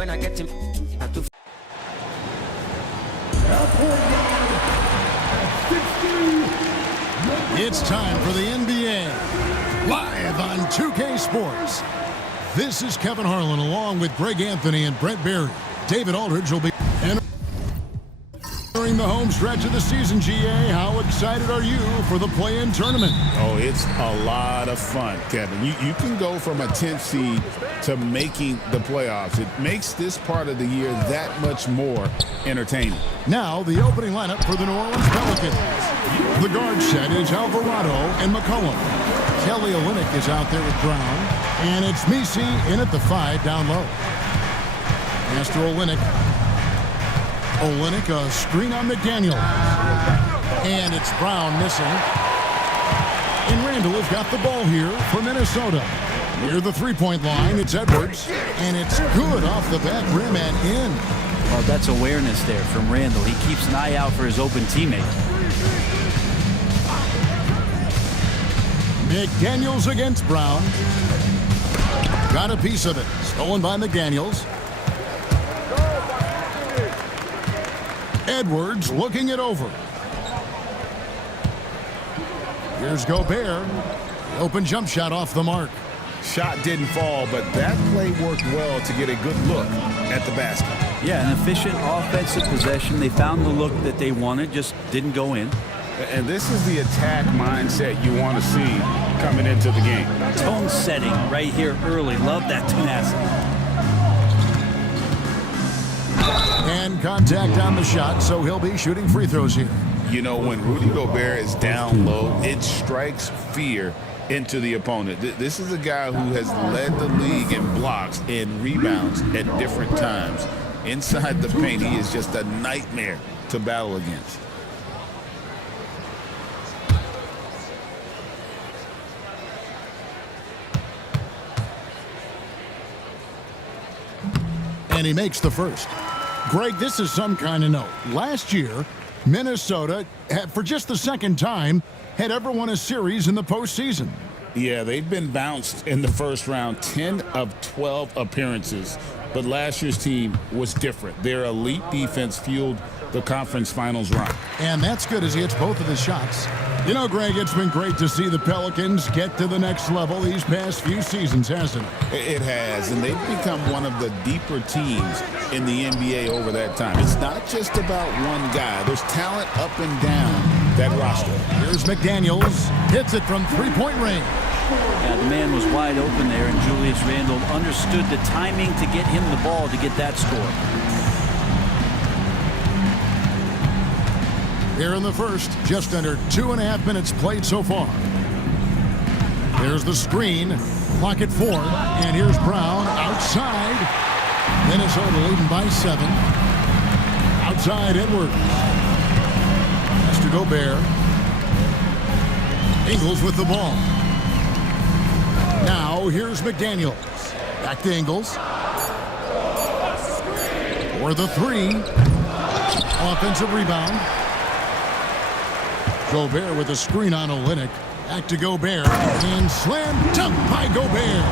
When I get him, I have to. It's time for the NBA, live on 2K Sports. This is Kevin Harlan along with Greg Anthony and Brent Berry. David Aldridge will be entering the home stretch of the season, GA. How excited are you for the play-in tournament? Oh, it's a lot of fun, Kevin. You can go from a 10th seed to making the playoffs. It makes this part of the year that much more entertaining. Now, the opening lineup for the New Orleans Pelicans. The guard set is Alvarado and McCollum. Kelly Olynyk is out there with Brown. And it's Messi in at the 5 down low. Master Olynyk. Olynyk, a screen on McDaniel. And it's Brown missing. And Randall has got the ball here for Minnesota. Near the three-point line, it's Edwards. And it's good off the back rim and in. Well, that's awareness there from Randall. He keeps an eye out for his open teammate. McDaniels against Brown. Got a piece of it. Stolen by McDaniels. Edwards looking it over. Here's Gobert. Open jump shot off the mark. Shot didn't fall, but that play worked well to get a good look at the basket. Yeah, an efficient offensive possession. They found the look that they wanted, just didn't go in. And this is the attack mindset you want to see coming into the game. Tone setting right here early. Love that tenacity. And contact on the shot, so he'll be shooting free throws here. You know, when Rudy Gobert is down low, it strikes fear into the opponent. This is a guy who has led the league in blocks and rebounds at different times. Inside the paint, he is just a nightmare to battle against. And he makes the first. Greg, this is some kind of note. Last year, Minnesota, for just the second time, had ever won a series in the postseason. Yeah, they've been bounced in the first round, 10 of 12 appearances. But last year's team was different. Their elite defense fueled the conference finals run. And that's good as he hits both of his shots. You know, Greg, it's been great to see the Pelicans get to the next level these past few seasons, hasn't it? It has, and they've become one of the deeper teams in the NBA over that time. It's not just about one guy. There's talent up and down that roster. Here's McDaniels. Hits it from three-point range. Yeah, the man was wide open there, and Julius Randle understood the timing to get him the ball to get that score. Here in the first, just under 2.5 minutes played so far. There's the screen, clock at 4, and here's Brown outside. Minnesota leading by 7. Outside Edwards. That's to Gobert. Ingles with the ball. Now here's McDaniels. Back to Ingles. For the 3. Offensive rebound. Gobert with a screen on Olynyk. Back to Gobert. And slam dunk by Gobert.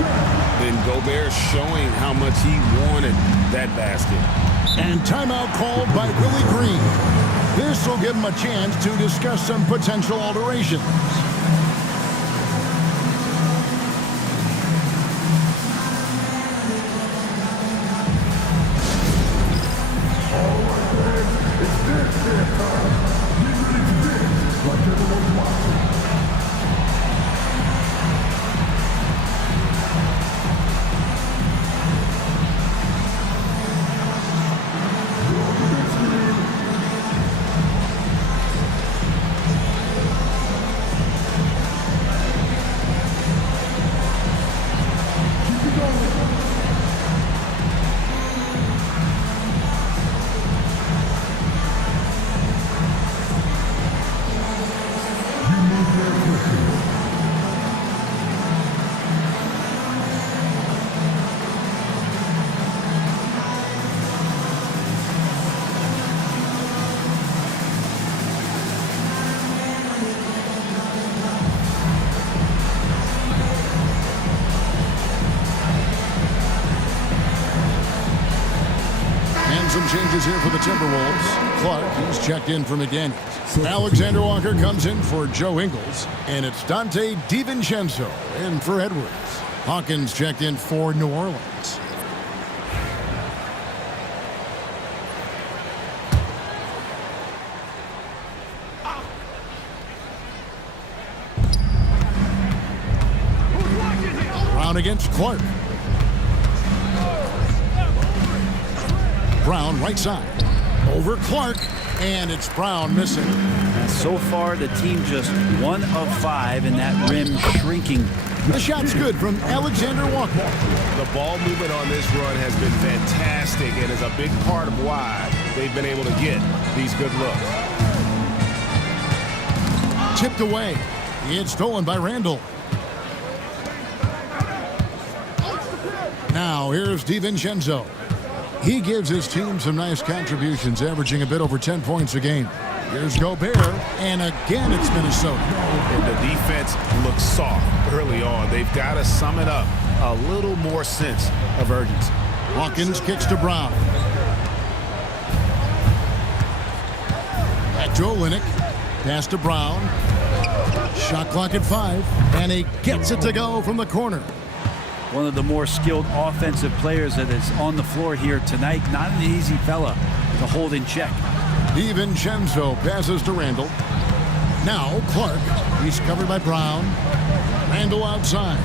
Then Gobert showing how much he wanted that basket. And timeout called by Willie Green. This will give him a chance to discuss some potential alterations. some changes here for the Timberwolves. Clark, he's checked in for McDaniels. Alexander Walker comes in for Joe Ingles. And it's Dante DiVincenzo in for Edwards. Hawkins checked in for New Orleans. Brown against Clark. Brown right side. Over Clark. And it's Brown missing. So far, the team just 1 of 5 in that rim shrinking. The shot's good from Alexander Walker. The ball movement on this run has been fantastic and is a big part of why they've been able to get these good looks. Tipped away. It's stolen by Randall. Now here's DiVincenzo. He gives his team some nice contributions, averaging a bit over 10 points a game. Here's Gobert, and again it's Minnesota. And the defense looks soft early on. They've got to sum it up. A little more sense of urgency. Hawkins kicks to Brown. Back to Olynyk. Pass to Brown. Shot clock at 5, and he gets it to go from the corner. One of the more skilled offensive players that is on the floor here tonight. Not an easy fella to hold in check. DiVincenzo passes to Randall. Now Clark. He's covered by Brown. Randall outside.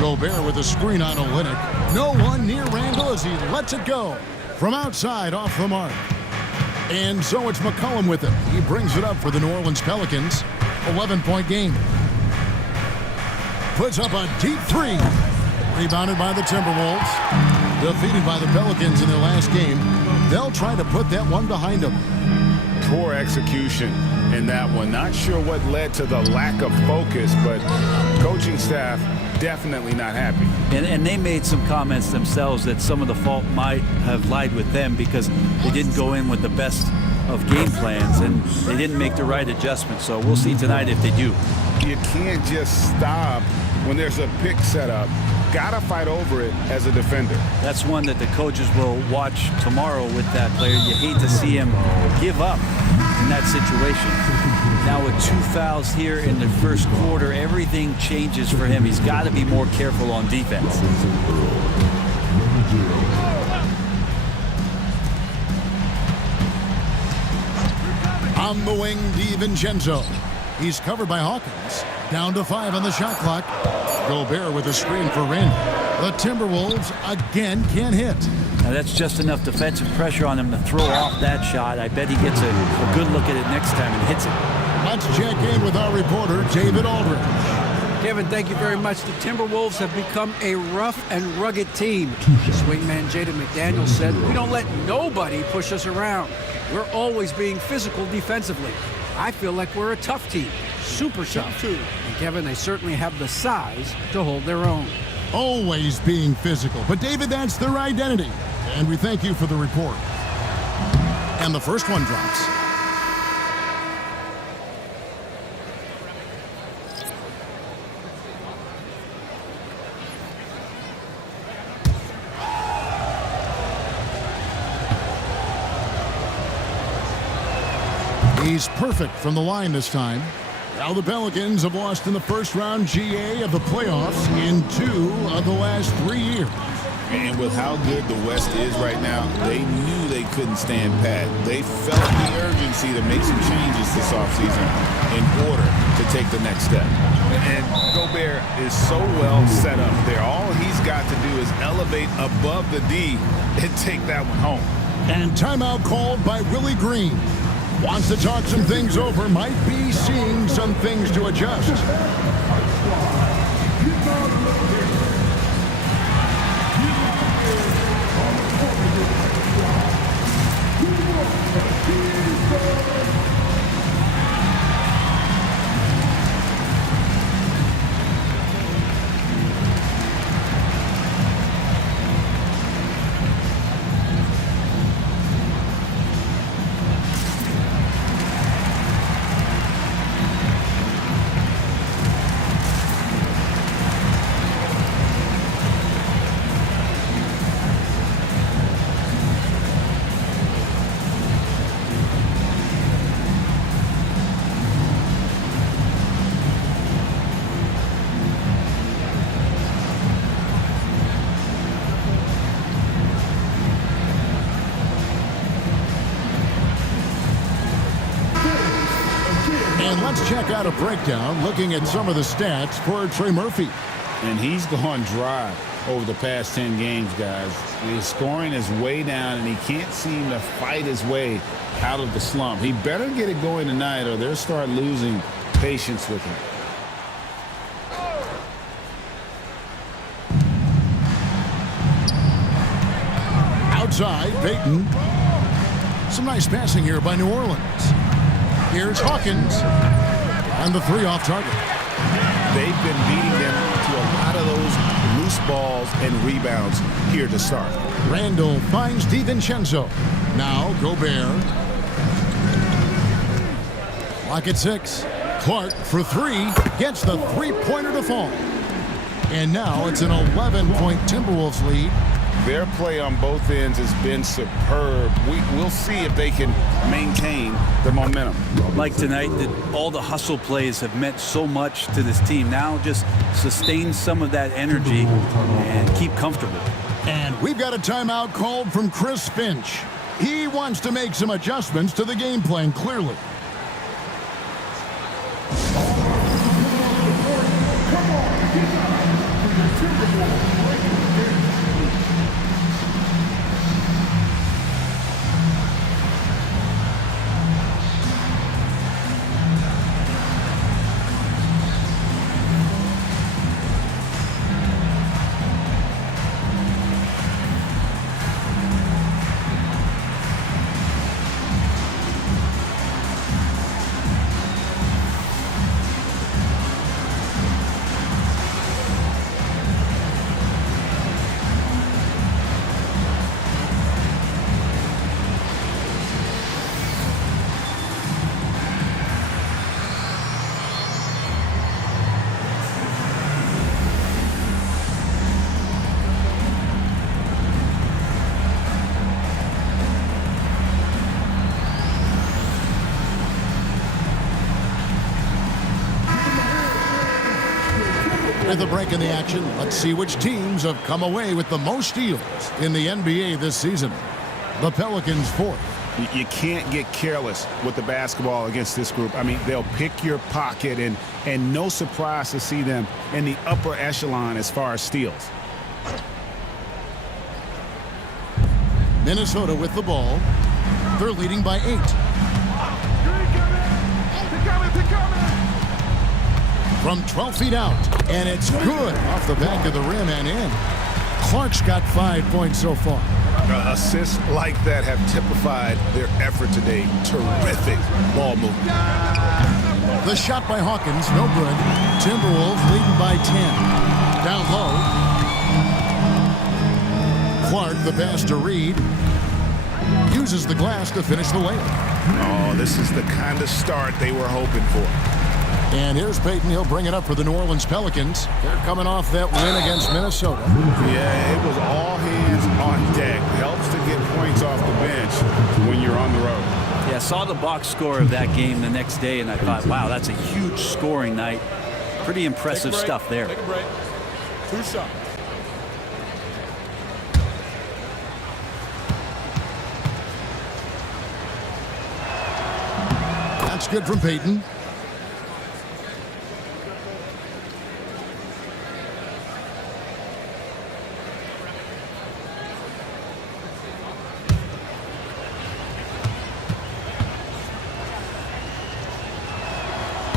Gobert with a screen on Olynyk. No one near Randall as he lets it go. From outside off the mark. And so it's McCollum with it. He brings it up for the New Orleans Pelicans. 11-point game. Puts up a deep 3. Rebounded by the Timberwolves. Defeated by the Pelicans in their last game. They'll try to put that one behind them. Poor execution in that one. Not sure what led to the lack of focus, but coaching staff definitely not happy. And they made some comments themselves that some of the fault might have lied with them because they didn't go in with the best of game plans and they didn't make the right adjustments. So we'll see tonight if they do. You can't just stop when there's a pick set up. Gotta fight over it as a defender. That's one that the coaches will watch tomorrow with that player. You hate to see him give up in that situation. Now with 2 fouls here in the first quarter, everything changes for him. He's got to be more careful on defense. On the wing, DiVincenzo. He's covered by Hawkins. Down to 5 on the shot clock. Gobert with a screen for Randall. The Timberwolves again can't hit. Now that's just enough defensive pressure on him to throw off that shot. I bet he gets a good look at it next time and hits it. Let's check in with our reporter, David Aldridge. Kevin, thank you very much. The Timberwolves have become a rough and rugged team. Swingman Jaden McDaniels said, "We don't let nobody push us around. We're always being physical defensively. I feel like we're a tough team, super tough. And Kevin, they certainly have the size to hold their own." Always being physical. But David, that's their identity. And we thank you for the report. And the first one drops. He's perfect from the line this time. Now the Pelicans have lost in the first round GA of the playoffs in 2 of the last 3 years. And with how good the West is right now, they knew they couldn't stand pat. They felt the urgency to make some changes this offseason in order to take the next step. And Gobert is so well set up there. All he's got to do is elevate above the D and take that one home. And timeout called by Willie Green. Wants to talk some things over, might be seeing some things to adjust. let's check out a breakdown looking at some of the stats for Trey Murphy. And he's gone dry over the past 10 games, guys. His scoring is way down, and he can't seem to fight his way out of the slump. He better get it going tonight, or they'll start losing patience with him. Outside, Payton. Some nice passing here by New Orleans. Here's Hawkins. And the three off target. They've been beating them to a lot of those loose balls and rebounds here to start. Randall finds DiVincenzo. Now Gobert. Clock at 6. Clark for three. Gets the three-pointer to fall. And now it's an 11-point Timberwolves lead. Their play on both ends has been superb. We'll see if they can maintain the momentum. Like tonight, all the hustle plays have meant so much to this team. Now just sustain some of that energy and keep comfortable. And we've got a timeout called from Chris Finch. He wants to make some adjustments to the game plan, clearly. With a break in the action, let's see which teams have come away with the most steals in the NBA this season. The Pelicans fourth. You can't get careless with the basketball against this group. I mean, they'll pick your pocket, and no surprise to see them in the upper echelon as far as steals. Minnesota with the ball. They're leading by 8. From 12 feet out, and it's good off the back of the rim and in. Clark's got 5 points so far. Assists like that have typified their effort today. Terrific ball movement. The shot by Hawkins, no good. Timberwolves leading by 10. Down low. Clark, the pass to Reed. Uses the glass to finish the layup. Oh, this is the kind of start they were hoping for. And here's Payton. He'll bring it up for the New Orleans Pelicans. They're coming off that win against Minnesota. Yeah, it was all hands on deck. Helps to get points off the bench when you're on the road. Yeah, I saw the box score of that game the next day, and I thought, wow, that's a huge scoring night. Pretty impressive stuff there. Take a break. 2 shots. That's good from Payton.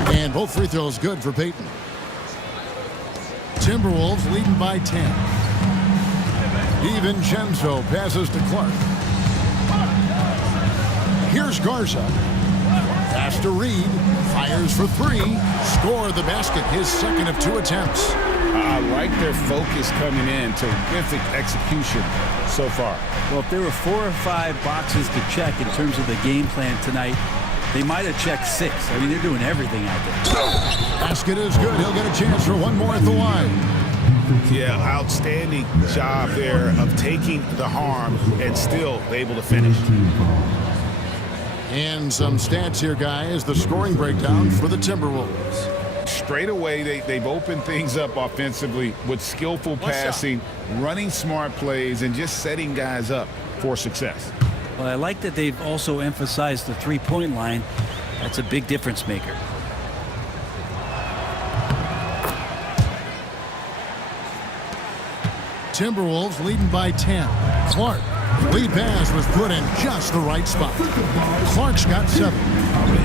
And both free throws good for Payton. Timberwolves leading by 10. DiVincenzo passes to Clark. Here's Garza. Pass to Reed. Fires for 3. Score the basket. His second of 2 attempts. I like their focus coming in. Terrific execution so far. Well, if there were 4 or 5 boxes to check in terms of the game plan tonight, they might have checked 6. I mean, they're doing everything out there. Basket is good. He'll get a chance for one more at the line. Yeah, outstanding job there of taking the harm and still able to finish. And some stats here, guys. The scoring breakdown for the Timberwolves. Straight away, they've opened things up offensively with skillful passing, running smart plays, and just setting guys up for success. Well, I like that they've also emphasized the three-point line. That's a big difference maker. Timberwolves leading by 10. Clark. Lead pass was put in just the right spot. Clark's got 7.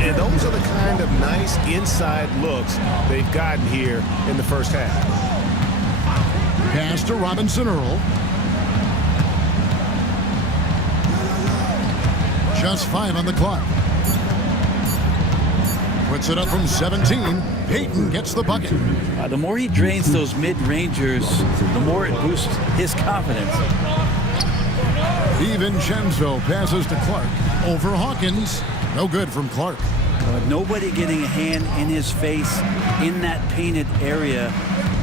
And those are the kind of nice inside looks they've gotten here in the first half. Pass to Robinson Earl. Just 5 on the clock. Puts it up from 17. Payton gets the bucket. The more he drains those mid-rangers, the more it boosts his confidence. DiVincenzo passes to Clark. Over Hawkins. No good from Clark. Nobody getting a hand in his face in that painted area.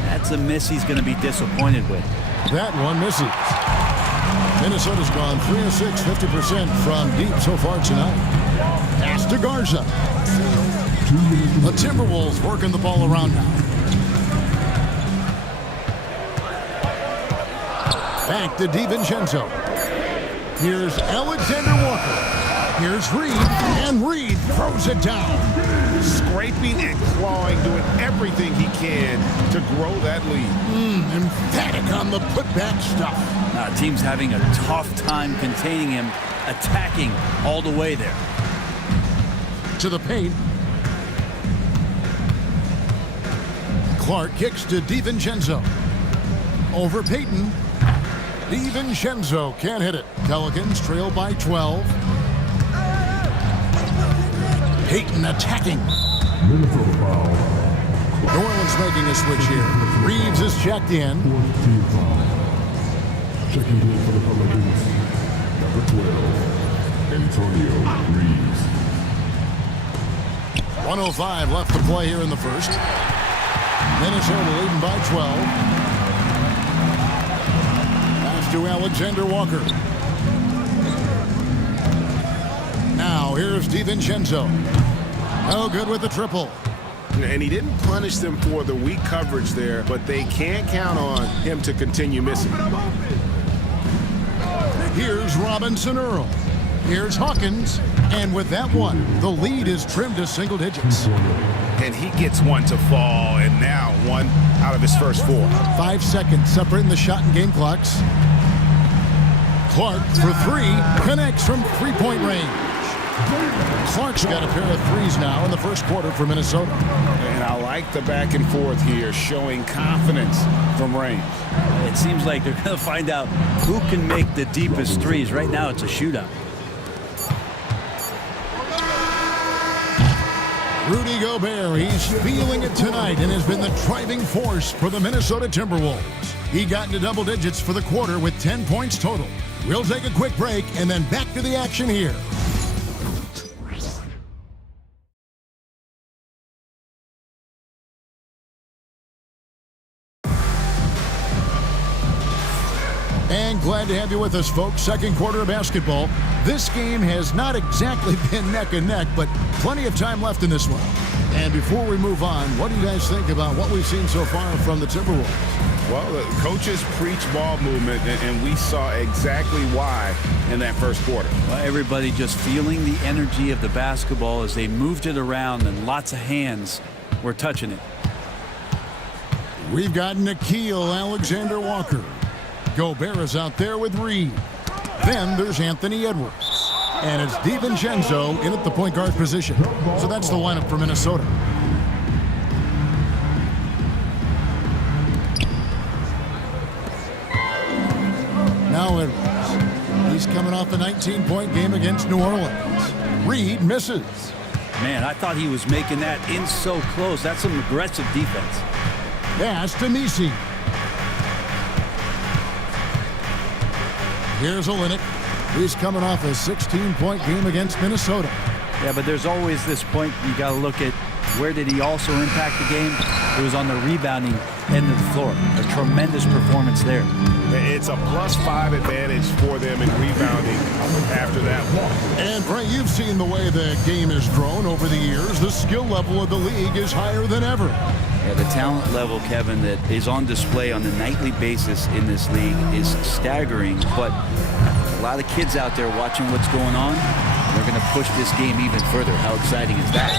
That's a miss he's going to be disappointed with. That one misses. Minnesota's gone 3 of 6, 50% from deep so far tonight. Pass to Garza. The Timberwolves working the ball around now. Back to DiVincenzo. Here's Alexander Walker. Here's Reed, and Reed throws it down. Scraping and clawing, doing everything he can to grow that lead. Emphatic on the putback stuff. Team's having a tough time containing him, attacking all the way there. To the paint. Clark kicks to DiVincenzo. Over Payton. DiVincenzo can't hit it. Pelicans trail by 12. Payton attacking. New Orleans making a switch here. Reeves is checked in. Checking in for the Pelicans, number 12, Antonio Reeves. 1:05 left to play here in the first. Minnesota leading by 12. Pass to Alexander Walker. Now here's DiVincenzo. No good with the triple. And he didn't punish them for the weak coverage there, but they can't count on him to continue missing. Here's Robinson Earl. Here's Hawkins. And with that one, the lead is trimmed to single digits. And he gets one to fall, and now one out of his first 4. 5 seconds separating the shot and game clocks. Clark for 3, connects from three-point range. Clark's got a pair of threes now in the first quarter for Minnesota. And I like the back and forth here, showing confidence from range. It seems like they're going to find out who can make the deepest threes. Right now, it's a shootout. Rudy Gobert, he's feeling it tonight and has been the driving force for the Minnesota Timberwolves. He got into double digits for the quarter with 10 points total. We'll take a quick break and then back to the action here. And glad to have you with us, folks. Second quarter of basketball. This game has not exactly been neck and neck, but plenty of time left in this one. And before we move on, what do you guys think about what we've seen so far from the Timberwolves? Well, the coaches preach ball movement, and we saw exactly why in that first quarter. Well, everybody just feeling the energy of the basketball as they moved it around, and lots of hands were touching it. We've got Nickeil Alexander-Walker. Gobert is out there with Reed. Then there's Anthony Edwards. And it's DiVincenzo in at the point guard position. So that's the lineup for Minnesota. Now Edwards. He's coming off a 19-point game against New Orleans. Reed misses. Man, I thought he was making that in so close. That's some aggressive defense. Pass to Messi. Here's Olynyk. He's coming off a 16-point game against Minnesota. Yeah, but there's always this point you got to look at where did he also impact the game? It was on the rebounding end of the floor. A tremendous performance there. It's a +5 advantage for them in rebounding after that walk. And, Bray, you've seen the way the game has grown over the years. The skill level of the league is higher than ever. Yeah, the talent level, Kevin, that is on display on a nightly basis in this league is staggering. But a lot of kids out there watching what's going on. They're going to push this game even further. How exciting is that?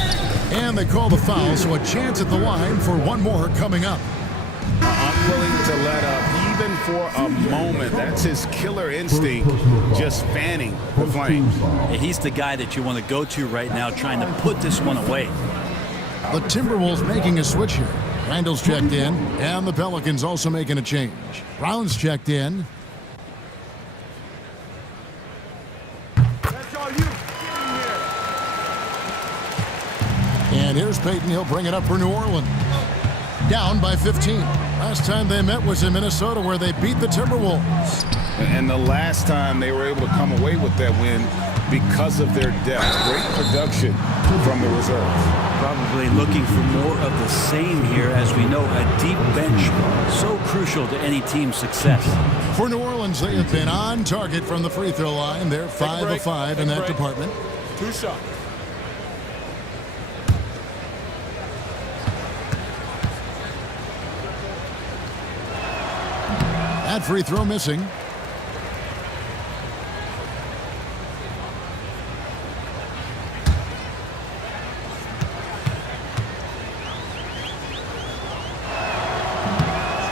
And they call the foul, so a chance at the line for one more coming up. Unwilling to let up even for a moment. That's his killer instinct, just fanning the flames. Yeah, he's the guy that you want to go to right now, trying to put this one away. The Timberwolves making a switch here. Randall's checked in, and the Pelicans also making a change. Brown's checked in. And here's Payton. He'll bring it up for New Orleans. Down by 15. Last time they met was in Minnesota, where they beat the Timberwolves. And the last time they were able to come away with that win because of their depth. Great production from the reserves. Probably looking for more of the same here. As we know, a deep bench so crucial to any team's success. For New Orleans, they have been on target from the free throw line. They're 5 of 5 in that department. 2 shots. That free throw missing.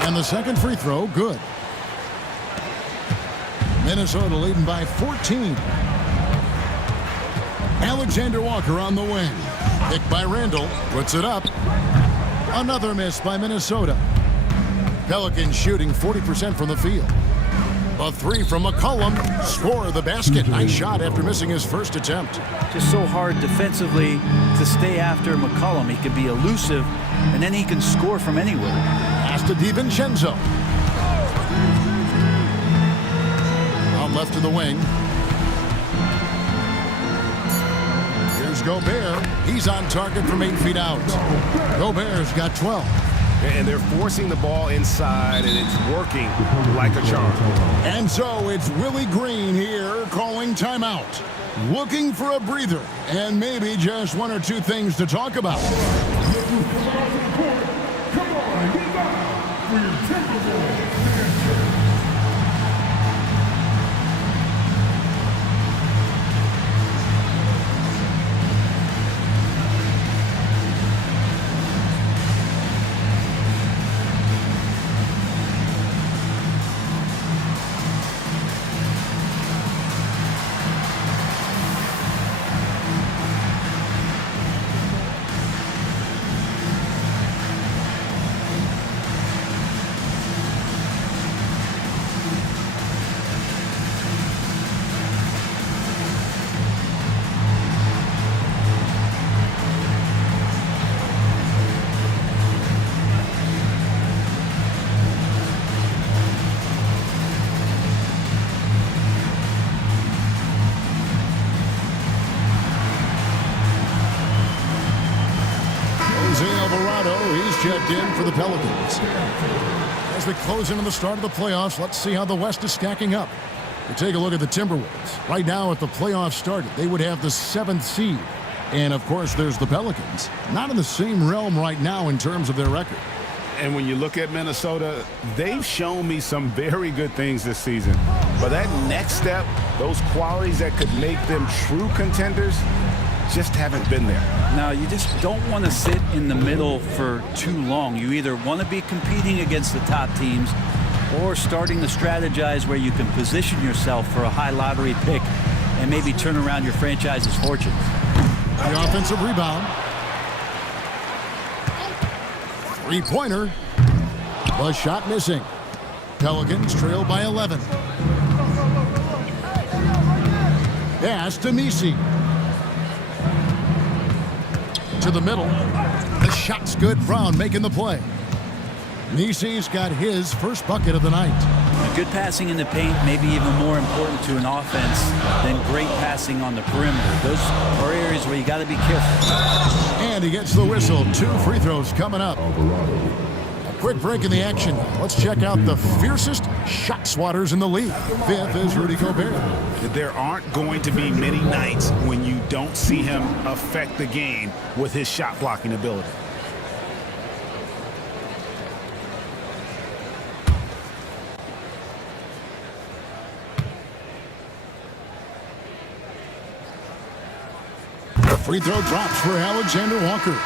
And the second free throw, good. Minnesota leading by 14. Alexander Walker on the wing. Picked by Randall. Puts it up. Another miss by Minnesota. Pelicans shooting 40% from the field. A three from McCollum. Score the basket. Nice shot after missing his first attempt. Just so hard defensively to stay after McCollum. He can be elusive, and then he can score from anywhere. Pass to DiVincenzo. Out left to the wing. Here's Gobert. He's on target from 8 feet out. Gobert's got 12. And they're forcing the ball inside, and it's working like a charm. And so it's Willie Green here calling timeout. Looking for a breather and maybe just 1 or 2 things to talk about. Come on, get back for your Timberwolves. Checked in for the Pelicans. As we close into the start of the playoffs, let's see how the West is stacking up. We take a look at the Timberwolves. Right now, if the playoffs started, they would have the 7th seed. And, of course, there's the Pelicans. Not in the same realm right now in terms of their record. And when you look at Minnesota, they've shown me some very good things this season. But that next step, those qualities that could make them true contenders, just haven't been there. Now, you just don't want to sit in the middle for too long. You either want to be competing against the top teams or starting to strategize where you can position yourself for a high lottery pick and maybe turn around your franchise's fortunes. The offensive rebound. Three-pointer. The shot missing. Pelicans trail by 11. Pass to Nisi. To the middle. The shot's good. Brown making the play. Nisi's got his first bucket of the night. Good passing in the paint may be even more important to an offense than great passing on the perimeter. Those are areas where you got to be careful. And he gets the whistle. 2 free throws coming up. A quick break in the action. Let's check out the fiercest shot swatters in the league. 5th is Rudy Gobert. There aren't going to be many nights when you don't see him affect the game with his shot blocking ability. Free throw drops for Alexander Walker.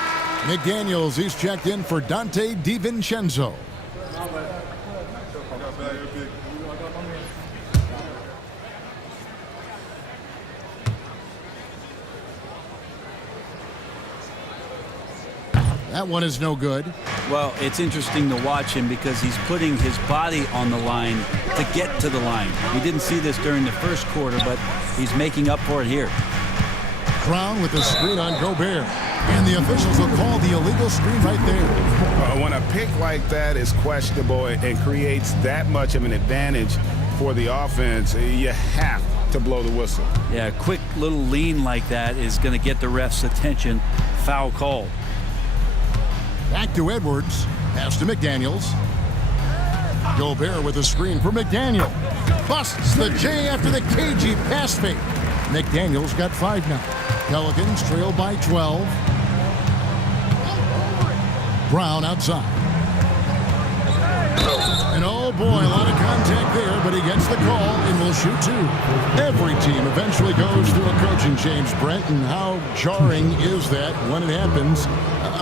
McDaniels, he's checked in for Dante DiVincenzo. That one is no good. Well, it's interesting to watch him because he's putting his body on the line to get to the line. We didn't see this during the first quarter, but he's making up for it here. Brown with the screen on Gobert. And the officials will call the illegal screen right there. When a pick like that is questionable and creates that much of an advantage for the offense, you have to blow the whistle. Yeah, a quick little lean like that is going to get the ref's attention. Foul call. Back to Edwards. Pass to McDaniels. Gobert with a screen for McDaniel. Busts the J after the cagey pass fake. McDaniels got 5 now. Pelicans trail by 12. Brown outside. And oh boy, a lot of contact there, but he gets the call and will shoot 2. Every team eventually goes through a coaching change, Brent, and how jarring is that when it happens,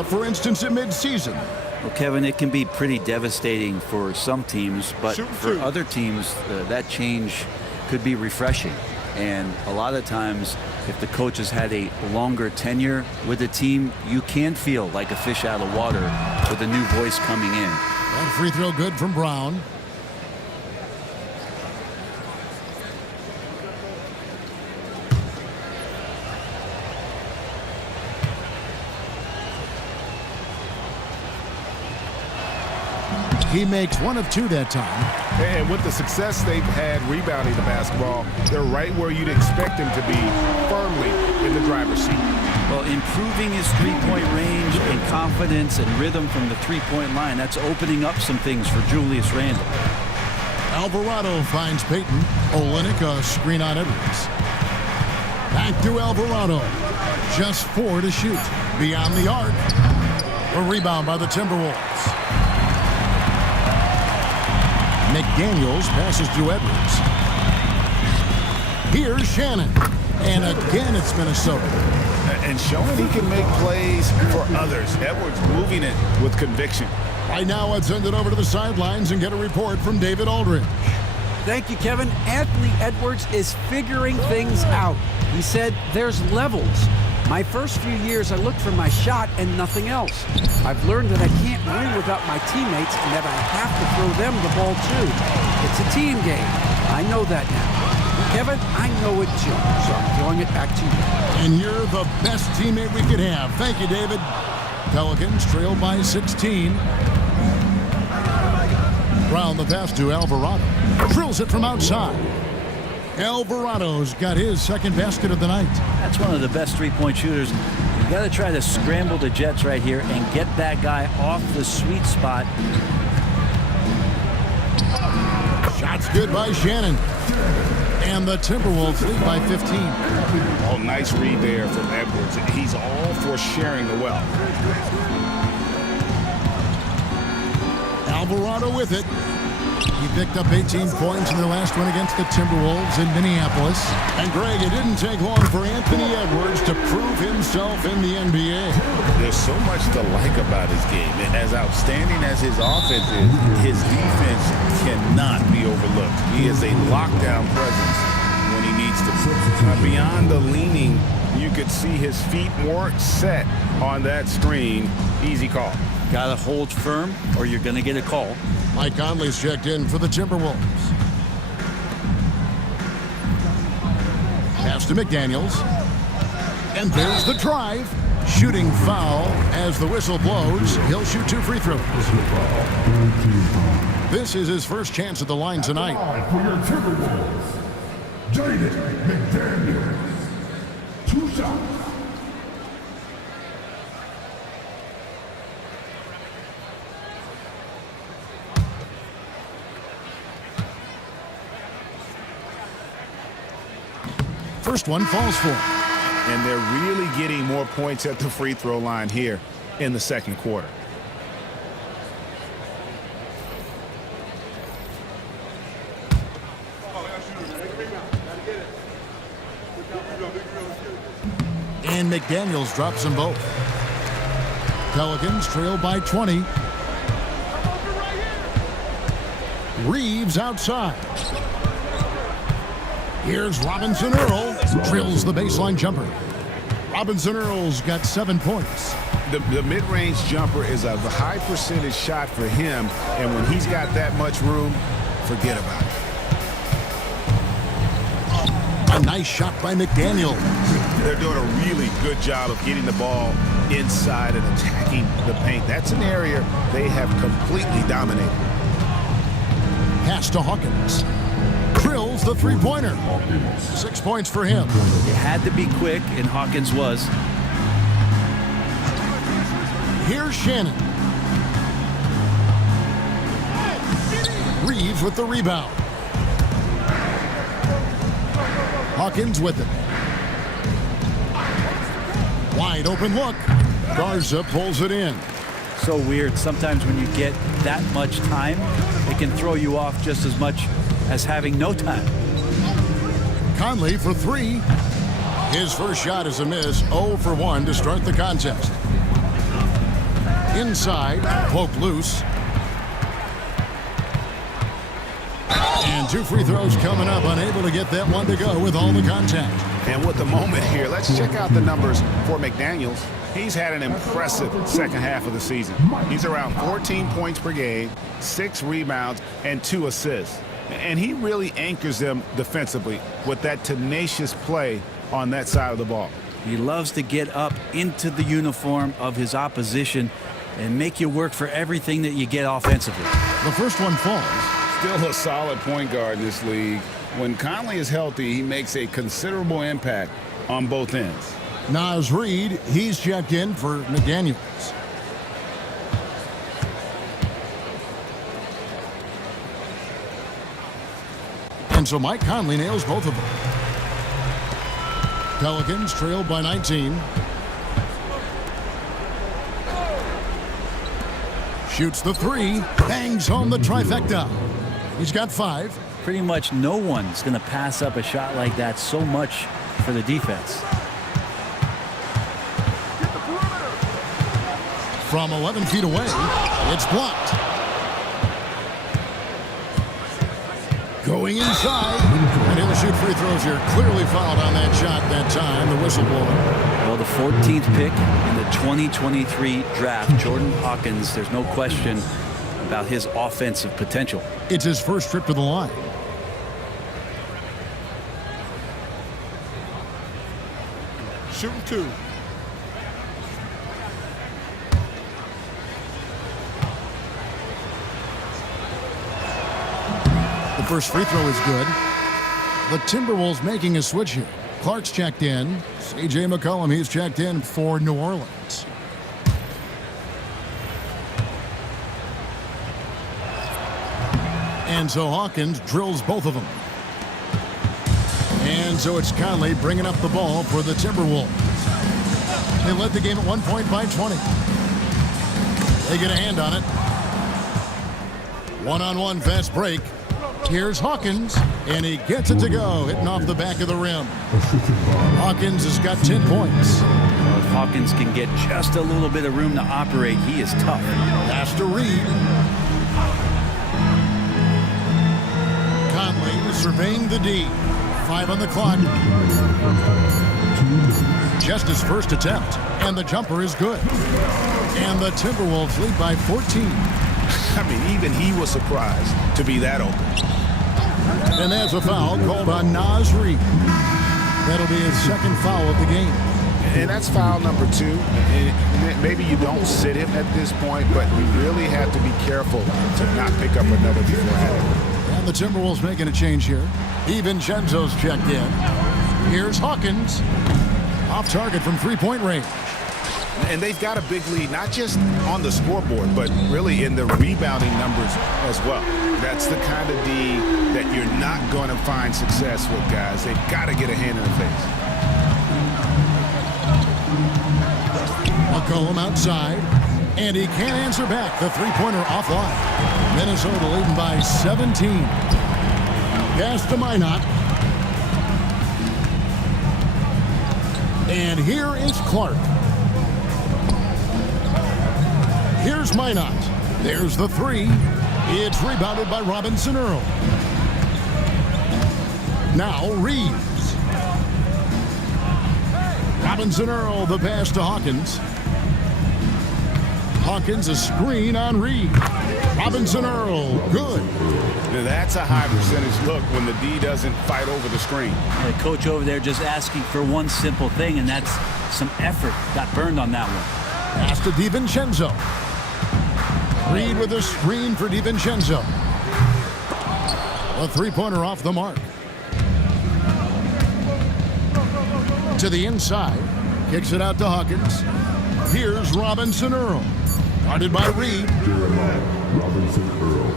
for instance, at midseason? Well, Kevin, it can be pretty devastating for some teams, but for other teams, that change could be refreshing. And a lot of times, if the coach has had a longer tenure with the team, you can feel like a fish out of water with a new voice coming in. That free throw good from Brown. He makes 1 of 2 that time. And with the success they've had rebounding the basketball, they're right where you'd expect them to be, firmly in the driver's seat. Well, improving his three-point range and confidence and rhythm from the three-point line, that's opening up some things for Julius Randle. Alvarado finds Payton. Olynyk a screen on Edwards. Back to Alvarado. Just 4 to shoot. Beyond the arc. A rebound by the Timberwolves. McDaniels passes to Edwards. Here's Shannon. And again, it's Minnesota. And showing he can make plays for others. Edwards moving it with conviction. Right now, let's send it over to the sidelines and get a report from David Aldridge. Thank you, Kevin. Anthony Edwards is figuring things out. He said there's levels. My first few years, I looked for my shot and nothing else. I've learned that I can't win without my teammates and that I have to throw them the ball too. It's a team game. I know that now. Kevin, I know it too, so I'm throwing it back to you. And you're the best teammate we could have. Thank you, David. Pelicans trail by 16. Brown the pass to Alvarado. Drills it from outside. Alvarado's got his second basket of the night. That's one of the best three-point shooters. You got to try to scramble the Jets right here and get that guy off the sweet spot. Shots good by Shannon. And the Timberwolves lead by 15. Oh, nice read there from Edwards. He's all for sharing the wealth. Alvarado with it. He picked up 18 points in their last win against the Timberwolves in Minneapolis. And Greg, it didn't take long for Anthony Edwards to prove himself in the NBA. There's so much to like about his game. As outstanding as his offense is, his defense cannot be overlooked. He is a lockdown presence when he needs to. Beyond the leaning, you could see his feet more set on that screen. Easy call. Got to hold firm or you're going to get a call. Mike Conley's checked in for the Timberwolves. Pass to McDaniels. And there's the drive. Shooting foul as the whistle blows. He'll shoot 2 free throws. This is his first chance at the line tonight. For your Timberwolves, Jaden McDaniels. 2 shots. First one falls for him. And they're really getting more points at the free throw line here in the second quarter. And McDaniels drops them both. Pelicans trail by 20. Reeves outside. Here's Robinson Earl. Drills the baseline jumper. Robinson Earl's got 7 points. The mid-range jumper is a high percentage shot for him, and when he's got that much room, forget about it. A nice shot by McDaniel. They're doing a really good job of getting the ball inside and attacking the paint. That's an area they have completely dominated. Pass to Hawkins. Drills the three-pointer. 6 points for him. It had to be quick, and Hawkins was. Here's Shannon. Reeves with the rebound. Hawkins with it. Wide open look. Garza pulls it in. So weird. Sometimes when you get that much time, it can throw you off just as much as having no time. Conley for 3. His first shot is a miss. 0 for 1 to start the contest. Inside, poke loose. And 2 free throws coming up. Unable to get that one to go with all the contact. And with the moment here, let's check out the numbers for McDaniels. He's had an impressive second half of the season. He's around 14 points per game, 6 rebounds, and 2 assists. And he really anchors them defensively with that tenacious play on that side of the ball. He loves to get up into the uniform of his opposition and make you work for everything that you get offensively. The first one falls. Still a solid point guard in this league. When Conley is healthy, he makes a considerable impact on both ends. Naz Reid, he's checked in for McDaniels. And so Mike Conley nails both of them. Pelicans trailed by 19. Shoots the 3, bangs home the trifecta. He's got 5. Pretty much no one's going to pass up a shot like that so much for the defense. From 11 feet away, it's blocked. Going inside, and he'll shoot free throws here. Clearly fouled on that shot that time, the whistleblower. Well, the 14th pick in the 2023 draft, Jordan Hawkins, there's no question about his offensive potential. It's his first trip to the line. Shooting 2. The first free throw is good. The Timberwolves making a switch here. Clark's checked in. C.J. McCollum, he's checked in for New Orleans. And so Hawkins drills both of them. And so it's Conley bringing up the ball for the Timberwolves. They led the game at 1 point by 20. They get a hand on it. One-on-one fast break. Here's Hawkins, and he gets it to go, hitting off the back of the rim. Hawkins has got 10 points. Well, if Hawkins can get just a little bit of room to operate, he is tough. Pass to Reed. Conley surveying the D. 5 on the clock. Just his first attempt, and the jumper is good. And the Timberwolves lead by 14. I mean, even he was surprised to be that open. And there's a foul called on Naz Reid. That'll be his second foul of the game. And that's foul number 2. And maybe you don't sit him at this point, but you really have to be careful to not pick up another beforehand. And the Timberwolves making a change here. DiVincenzo's checked in. Here's Hawkins. Off target from three-point range. And they've got a big lead, not just on the scoreboard, but really in the rebounding numbers as well. That's the kind of D that you're not going to find success with, guys. They've got to get a hand in the face. McCollum outside, and he can't answer back. The three-pointer offline. Minnesota leading by 17. Pass to Minot. And here is Clark. Here's Minot. There's the 3. It's rebounded by Robinson Earl. Now Reeves. Robinson Earl, the pass to Hawkins. Hawkins, a screen on Reeves. Robinson Earl, good. Now that's a high percentage look when the D doesn't fight over the screen. The coach over there just asking for one simple thing, and that's some effort. Got burned on that one. Pass to DiVincenzo. Reed with a screen for DiVincenzo. A three-pointer off the mark. To the inside. Kicks it out to Hawkins. Here's Robinson Earl. Guarded by Reed. Robinson Earl.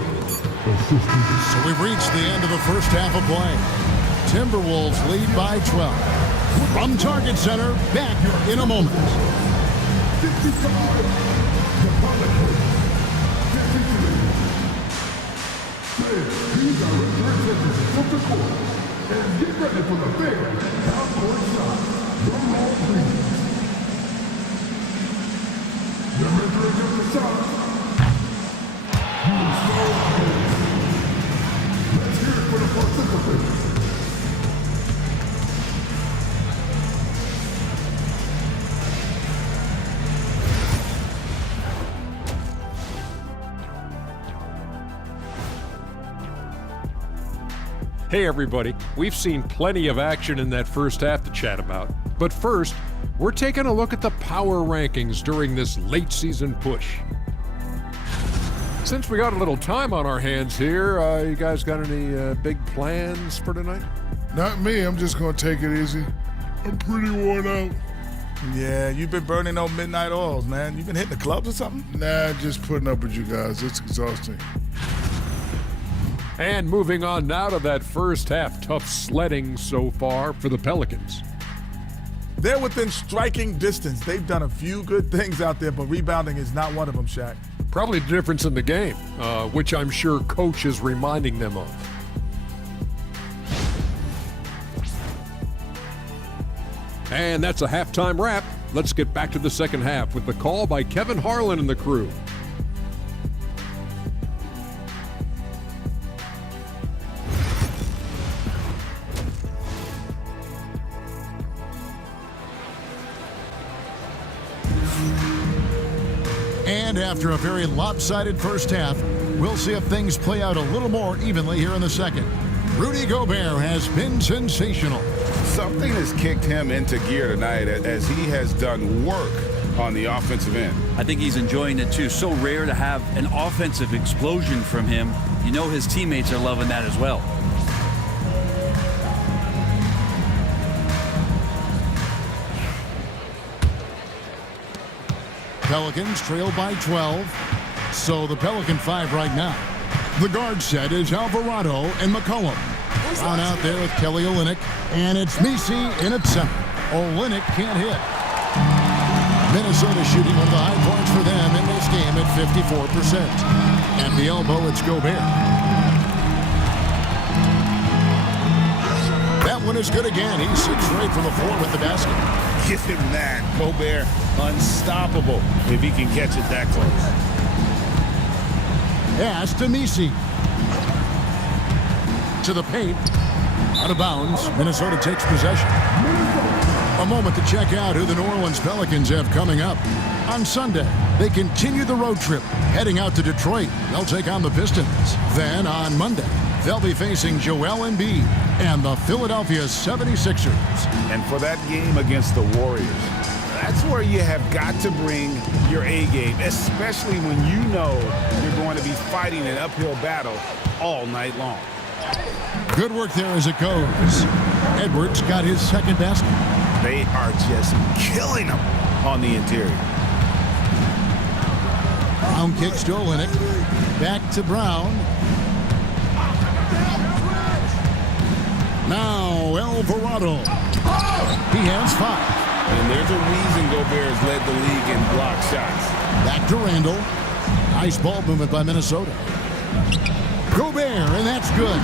So we've reached the end of the first half of play. Timberwolves lead by 12. From Target Center, back in a moment. These are return from the court. And get ready for the big half-court shot from Orleans. The mid-range of the shot. Let's hear it for the participants. Hey everybody, we've seen plenty of action in that first half to chat about. But first, we're taking a look at the power rankings during this late season push. Since we got a little time on our hands here, you guys got any big plans for tonight? Not me, I'm just gonna take it easy. I'm pretty worn out. Yeah, you've been burning on midnight oils, man. You been hitting the clubs or something? Nah, just putting up with you guys. It's exhausting. And moving on now to that first half, tough sledding so far for the Pelicans. They're within striking distance. They've done a few good things out there, but rebounding is not one of them, Shaq. Probably the difference in the game, which I'm sure Coach is reminding them of. And that's a halftime wrap. Let's get back to the second half with the call by Kevin Harlan and the crew. And after a very lopsided first half, we'll see if things play out a little more evenly here in the second. Rudy Gobert has been sensational. Something has kicked him into gear tonight as he has done work on the offensive end. I think he's enjoying it too. So rare to have an offensive explosion from him. You know his teammates are loving that as well. Pelicans trail by 12. So the Pelican 5 right now. The guard set is Alvarado and McCollum. On out there with Kelly Olynyk. And it's Messi in at center. Olynyk can't hit. Minnesota shooting one of the high points for them in this game at 54%. At the elbow, it's Gobert. That one is good again. He sits right from the floor with the basket. Give him that. Gobert, unstoppable if he can catch it that close. Pass to Messi. To the paint. Out of bounds. Minnesota takes possession. A moment to check out who the New Orleans Pelicans have coming up. On Sunday, they continue the road trip, heading out to Detroit. They'll take on the Pistons. Then on Monday, they'll be facing Joel Embiid and the Philadelphia 76ers. And for that game against the Warriors, that's where you have got to bring your A game, especially when you know you're going to be fighting an uphill battle all night long. Good work there as it goes. Edwards got his second basket. They are just killing them on the interior. Brown kicks to Olynyk. Back to Brown. Now Alvarado. He has 5. And there's a reason Gobert has led the league in block shots. Back to Randall. Nice ball movement by Minnesota. Gobert, and that's good.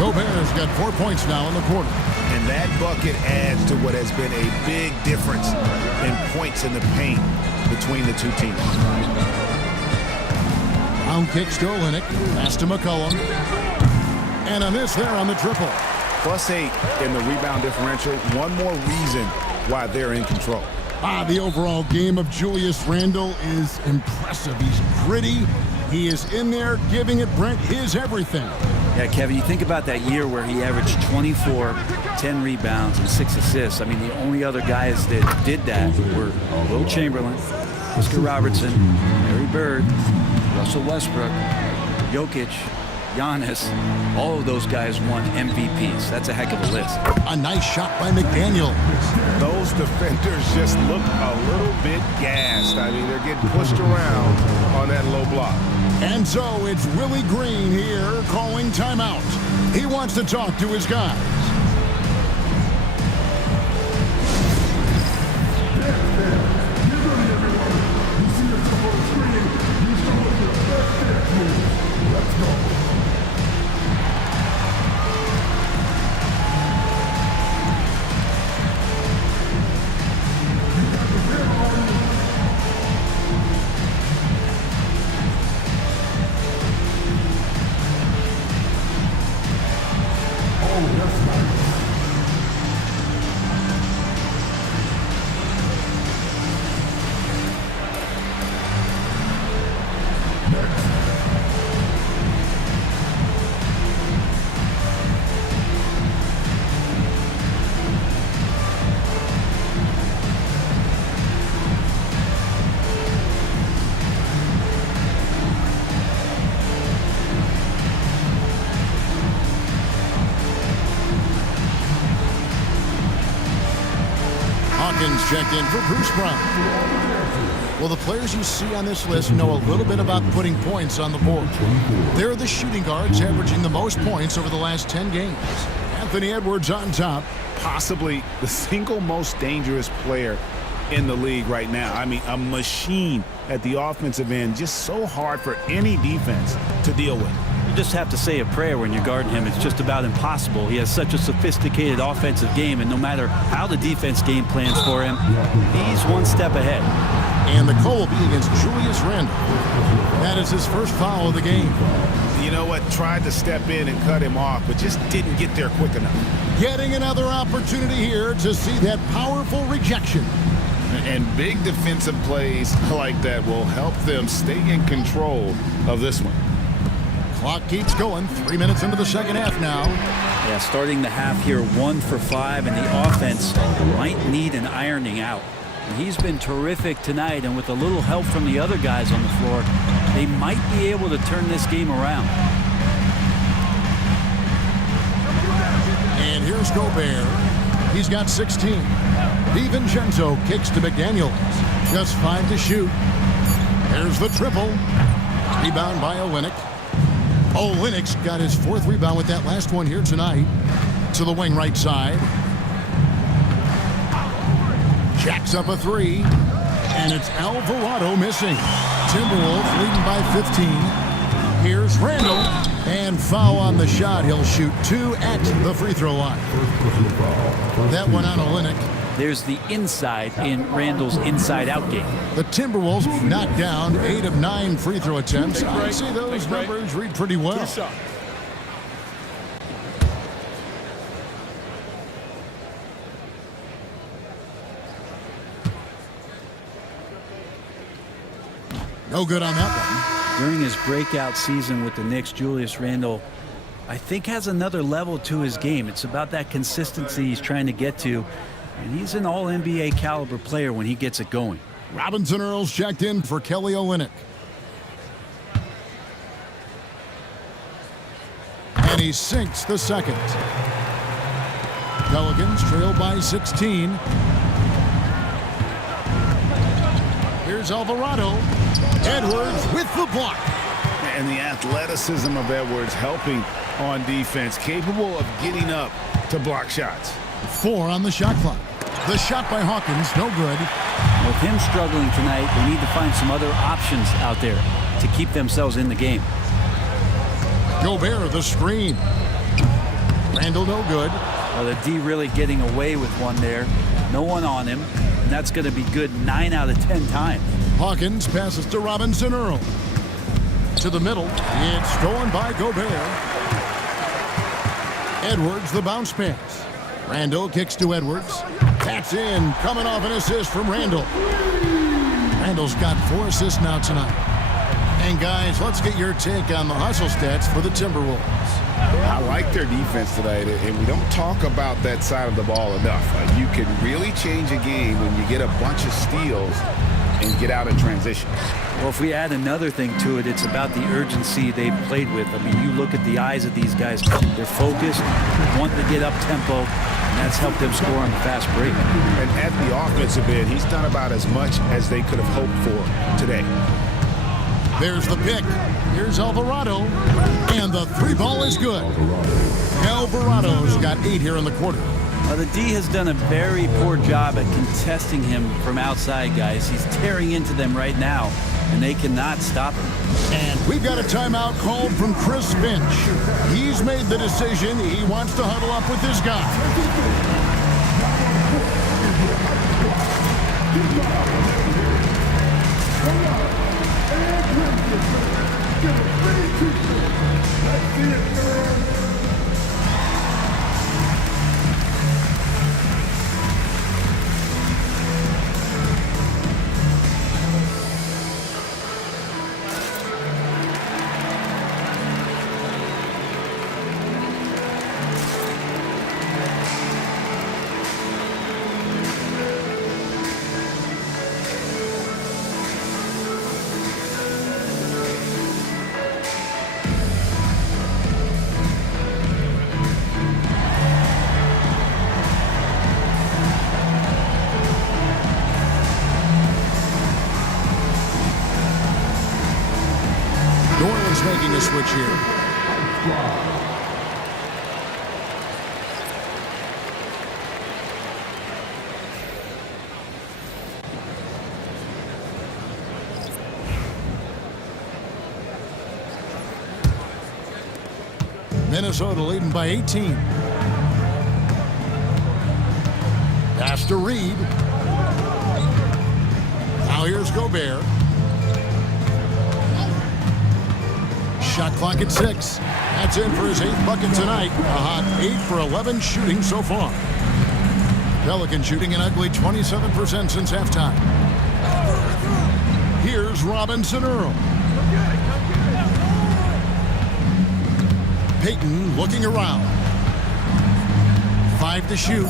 Gobert's got 4 points now in the quarter. And that bucket adds to what has been a big difference in points in the paint between the two teams. Brown kicks to Olynyk. Pass to McCollum. And a miss there on the triple. +8 in the rebound differential. One more reason why they're in control. The overall game of Julius Randle is impressive. He's gritty. He is in there giving it, Brent, his everything. Yeah, Kevin, you think about that year where he averaged 24, 10 rebounds, and 6 assists. I mean, the only other guys that did that were Will Chamberlain, Oscar Robertson, Larry Bird, Russell Westbrook, Jokic, Giannis. All of those guys won MVPs. That's a heck of a list. A nice shot by McDaniel. Those defenders just look a little bit gassed. I mean, they're getting pushed around on that low block. And so it's Willie Green here calling timeout. He wants to talk to his guys. Checked in for Bruce Brown. Well, the players you see on this list know a little bit about putting points on the board. They're the shooting guards averaging the most points over the last 10 games. Anthony Edwards on top. Possibly the single most dangerous player in the league right now. I mean, a machine at the offensive end, just so hard for any defense to deal with. You just have to say a prayer when you're guarding him. It's just about impossible. He has such a sophisticated offensive game, and no matter how the defense game plans for him, he's one step ahead. And the call will be against Julius Randle. That is his first foul of the game. You know what? Tried to step in and cut him off, but just didn't get there quick enough. Getting another opportunity here to see that powerful rejection. And big defensive plays like that will help them stay in control of this one. Clock keeps going. 3 minutes into the second half now. Yeah, starting the half here 1 for 5, and the offense might need an ironing out. And he's been terrific tonight, and with a little help from the other guys on the floor, they might be able to turn this game around. And here's Gobert. He's got 16. DiVincenzo kicks to McDaniel. Just 5 to shoot. There's the triple. Rebound by Olynyk. Olynyk's got his 4th rebound with that last one here tonight. To the wing right side. Jacks up a 3. And it's Alvarado missing. Timberwolves leading by 15. Here's Randle. And foul on the shot. He'll shoot 2 at the free throw line. That one on Olynyk. There's the inside in Randle's inside-out game. The Timberwolves knocked down 8 of 9 free throw attempts. I'd say those numbers read pretty well. No good on that one. During his breakout season with the Knicks, Julius Randle, I think, has another level to his game. It's about that consistency he's trying to get to. And he's an all-NBA caliber player when he gets it going. Robinson Earls checked in for Kelly Olynyk. And he sinks the second. Pelicans trail by 16. Here's Alvarado. Edwards with the block. And the athleticism of Edwards helping on defense, capable of getting up to block shots. 4 on the shot clock. The shot by Hawkins, no good. With him struggling tonight, they need to find some other options out there to keep themselves in the game. Gobert, the screen. Randle, no good. Well, the D really getting away with one there. No one on him, and that's going to be good 9 out of 10 times. Hawkins passes to Robinson Earl. To the middle. It's stolen by Gobert. Edwards, the bounce pass. Randall kicks to Edwards. That's in. Coming off an assist from Randall. Randall's got 4 assists now tonight. And guys, let's get your take on the hustle stats for the Timberwolves. I like their defense tonight, and we don't talk about that side of the ball enough. You can really change a game when you get a bunch of steals and get out in transition. Well, if we add another thing to it, it's about the urgency they've played with. I mean, you look at the eyes of these guys. They're focused, wanting to get up tempo, and that's helped them score on the fast break. And at the offensive end, he's done about as much as they could have hoped for today. There's the pick. Here's Alvarado. And the 3 ball is good. Alvarado's got 8 here in the quarter. The D has done a very poor job at contesting him from outside, guys. He's tearing into them right now, and they cannot stop him. And we've got a timeout called from Chris Finch. He's made the decision. He wants to huddle up with his guy. Orleans making a switch here. Minnesota leading by 18. Pass to Reed. Now here's Gobert. Shot clock at 6. That's in for his 8th bucket tonight. A hot 8 for 11 shooting so far. Pelican shooting an ugly 27% since halftime. Here's Robinson Earl. Payton looking around. 5 to shoot.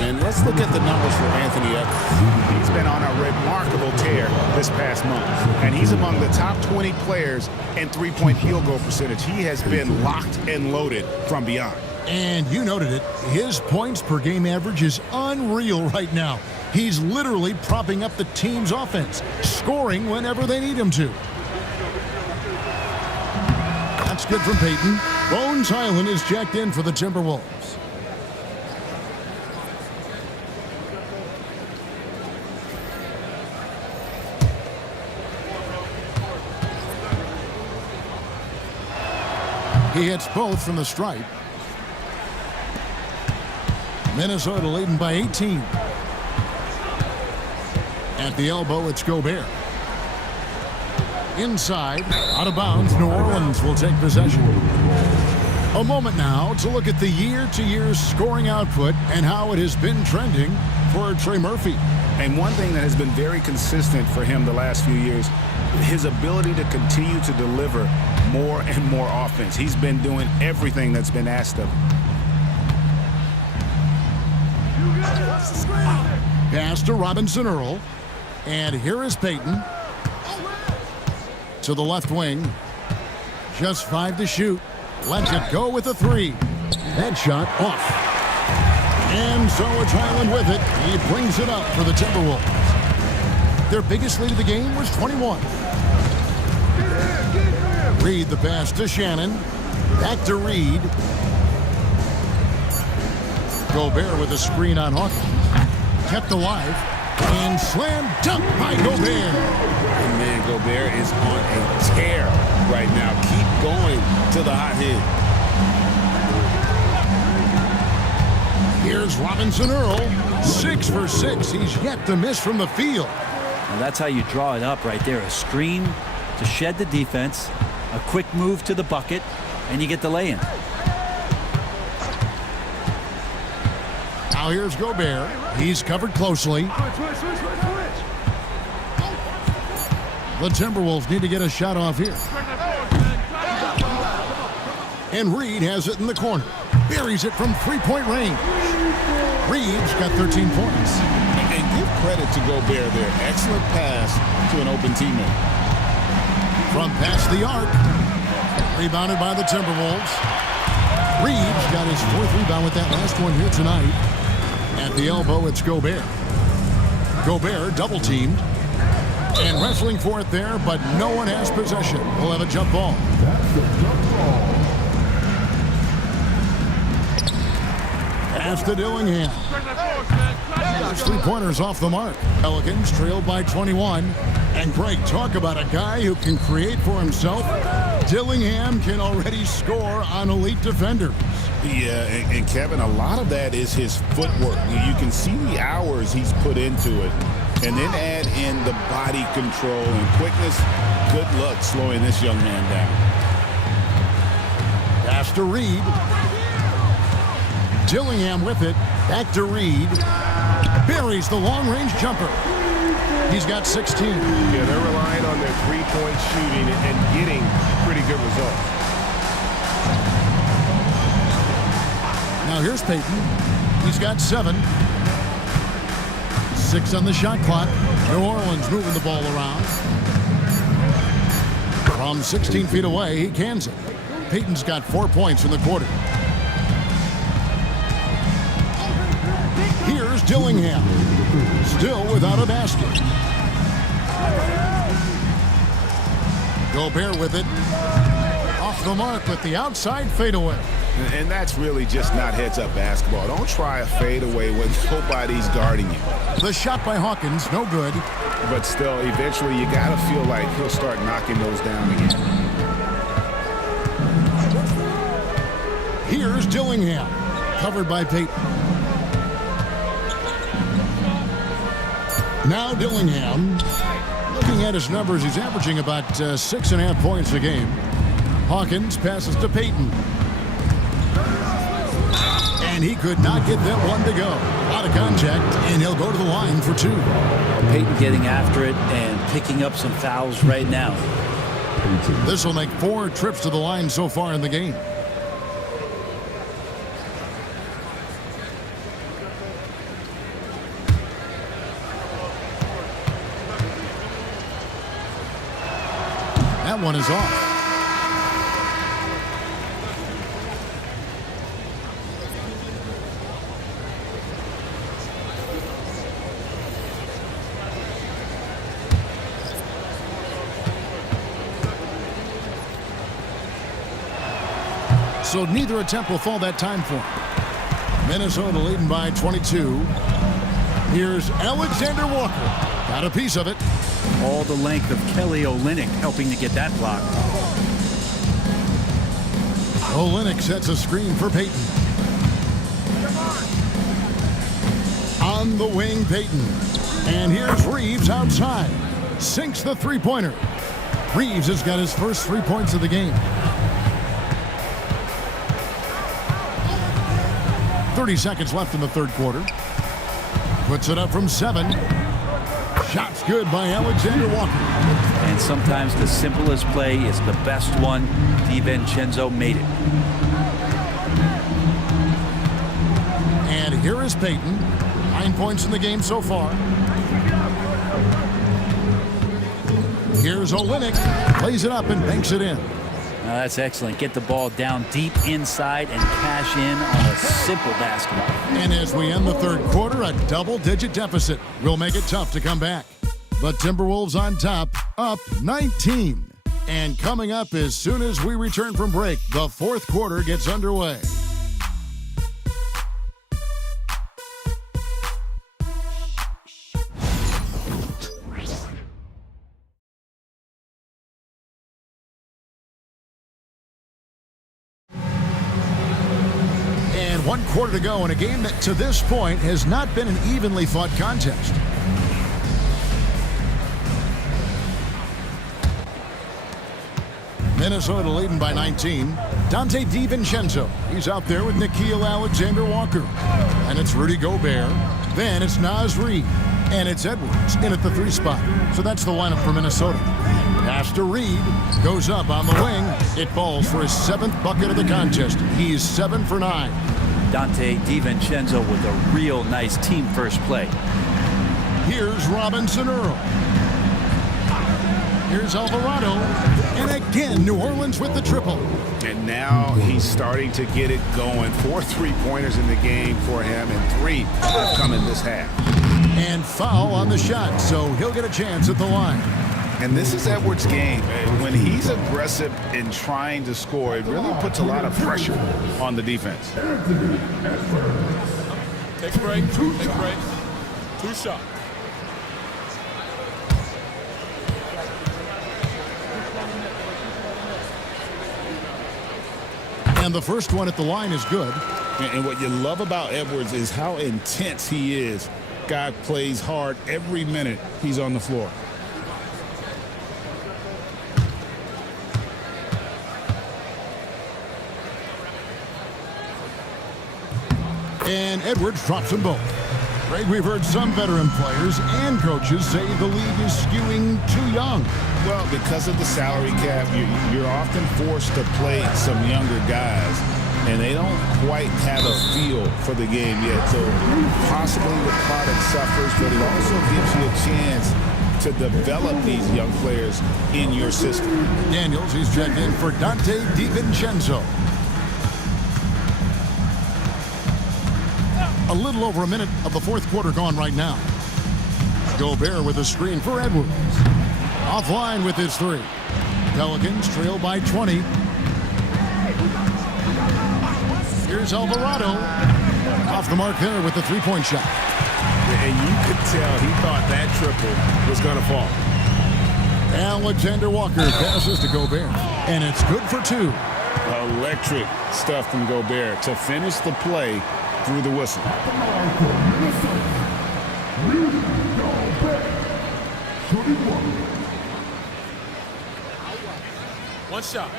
And let's look at the numbers for Anthony Edwards. He's been on a remarkable tear this past month, and he's among the top 20 players in three-point field goal percentage. He has been locked and loaded from beyond. And you noted it, his points per game average is unreal right now. He's literally propping up the team's offense, scoring whenever they need him to. That's good from Payton. Bones Highland is checked in for the Timberwolves. He hits both from the stripe. Minnesota leading by 18. At the elbow, it's Gobert. Inside, out of bounds, New Orleans will take possession. A moment now to look at the year-to-year scoring output and how it has been trending for Trey Murphy. And one thing that has been very consistent for him the last few years, his ability to continue to deliver more and more offense. He's been doing everything that's been asked of him. Pass to Robinson Earl. And here is Payton. To the left wing. Just 5 to shoot. Lets it go with a 3. That shot off. And so it's Highland with it. He brings it up for the Timberwolves. Their biggest lead of the game was 21. Reed the pass to Shannon. Back to Reed. Gobert with a screen on Hawkins. Kept alive. And slam dunk by Gobert. And man, Gobert is on a tear right now. Keep going to the hot hit. Here's Robinson Earl. 6 for 6. He's yet to miss from the field. Well, that's how you draw it up right there. A screen, to shed the defense, a quick move to the bucket, and you get the lay-in. Now here's Gobert. He's covered closely. The Timberwolves need to get a shot off here. And Reed has it in the corner. Buries it from three-point range. Reed's got 13 points. And give credit to Gobert there. Excellent pass to an open teammate. From past the arc. Rebounded by the Timberwolves. Reed's got his fourth rebound with that last one here tonight. At the elbow, it's Gobert. Gobert double-teamed. And wrestling for it there, but no one has possession. We'll have a jump ball. Pass to Dillingham. Those three-pointers off the mark. Pelicans trailed by 21. And Greg, talk about a guy who can create for himself. Dillingham can already score on elite defenders. Yeah, and Kevin, a lot of that is his footwork. You can see the hours he's put into it. And then add in the body control and quickness. Good luck slowing this young man down. Pass to Reed. Dillingham with it. Back to Reed. Buries the long-range jumper. He's got 16. Yeah, they're relying on their three-point shooting and getting pretty good results. Now here's Payton. He's got 7. 6 on the shot clock. New Orleans moving the ball around. From 16 feet away, he cans it. Payton's got 4 points in the quarter. Here's Dillingham. Still without a basket. Gobert with it. Off the mark with the outside fadeaway. And that's really just not heads-up basketball. Don't try a fadeaway when nobody's guarding you. The shot by Hawkins, no good. But still, eventually, you got to feel like he'll start knocking those down again. Here's Dillingham. Covered by Payton. Now Dillingham. Looking at his numbers, he's averaging about 6.5 points a game. Hawkins passes to Payton. And he could not get that one to go. Out of contact, and he'll go to the line for 2. Payton getting after it and picking up some fouls right now. This will make 4 trips to the line so far in the game. That one is off. So neither attempt will fall that time for him. Minnesota leading by 22. Here's Alexander Walker. Got a piece of it. All the length of Kelly Olynyk helping to get that block. Olynyk sets a screen for Payton. On the wing, Payton. And here's Reeves outside. Sinks the three-pointer. Reeves has got his first 3 points of the game. 30 seconds left in the third quarter. Puts it up from 7. Shot's good by Alexander Walker. And sometimes the simplest play is the best one. DiVincenzo made it. And here is Payton. 9 points in the game so far. Here's Olynyk. Plays it up and banks it in. Now that's excellent. Get the ball down deep inside and cash in on a simple basket. And as we end the third quarter, a double-digit deficit will make it tough to come back. But Timberwolves on top, up 19. And coming up as soon as we return from break, the fourth quarter gets underway. And 1 quarter to go in a game that to this point has not been an evenly fought contest. Minnesota leading by 19. Dante DiVincenzo. He's out there with Nickeil Alexander-Walker. And it's Rudy Gobert. Then it's Naz Reid. And it's Edwards in at the 3 spot. So that's the lineup for Minnesota. Pass to Reid. Goes up on the wing. It falls for his 7th bucket of the contest. He's 7 for 9. Dante DiVincenzo with a real nice team first play. Here's Robinson Earl. Here's Alvarado. And again, New Orleans with the triple. And now he's starting to get it going. 4 3-pointers in the game for him, and 3 have come in this half. And foul on the shot, so he'll get a chance at the line. And this is Edwards' game. When he's aggressive in trying to score, it really puts a lot of pressure on the defense. Take a break. Take a break. 2 shots. And the first one at the line is good. And what you love about Edwards is how intense he is. Guy plays hard every minute he's on the floor. And Edwards drops them both. Greg, we've heard some veteran players and coaches say the league is skewing too young. Well, because of the salary cap, you're often forced to play some younger guys, and they don't quite have a feel for the game yet. So possibly the product suffers, but it also gives you a chance to develop these young players in your system. Daniels, he's checked in for Dante DiVincenzo. A little over a minute of the 4th quarter gone right now. Gobert with a screen for Edwards. Offline with his 3. Pelicans trail by 20. Here's Alvarado. Off the mark there with the 3-point shot. And you could tell he thought that triple was going to fall. Alexander Walker passes to Gobert. And it's good for 2. Electric stuff from Gobert to finish the play through the whistle. One shot.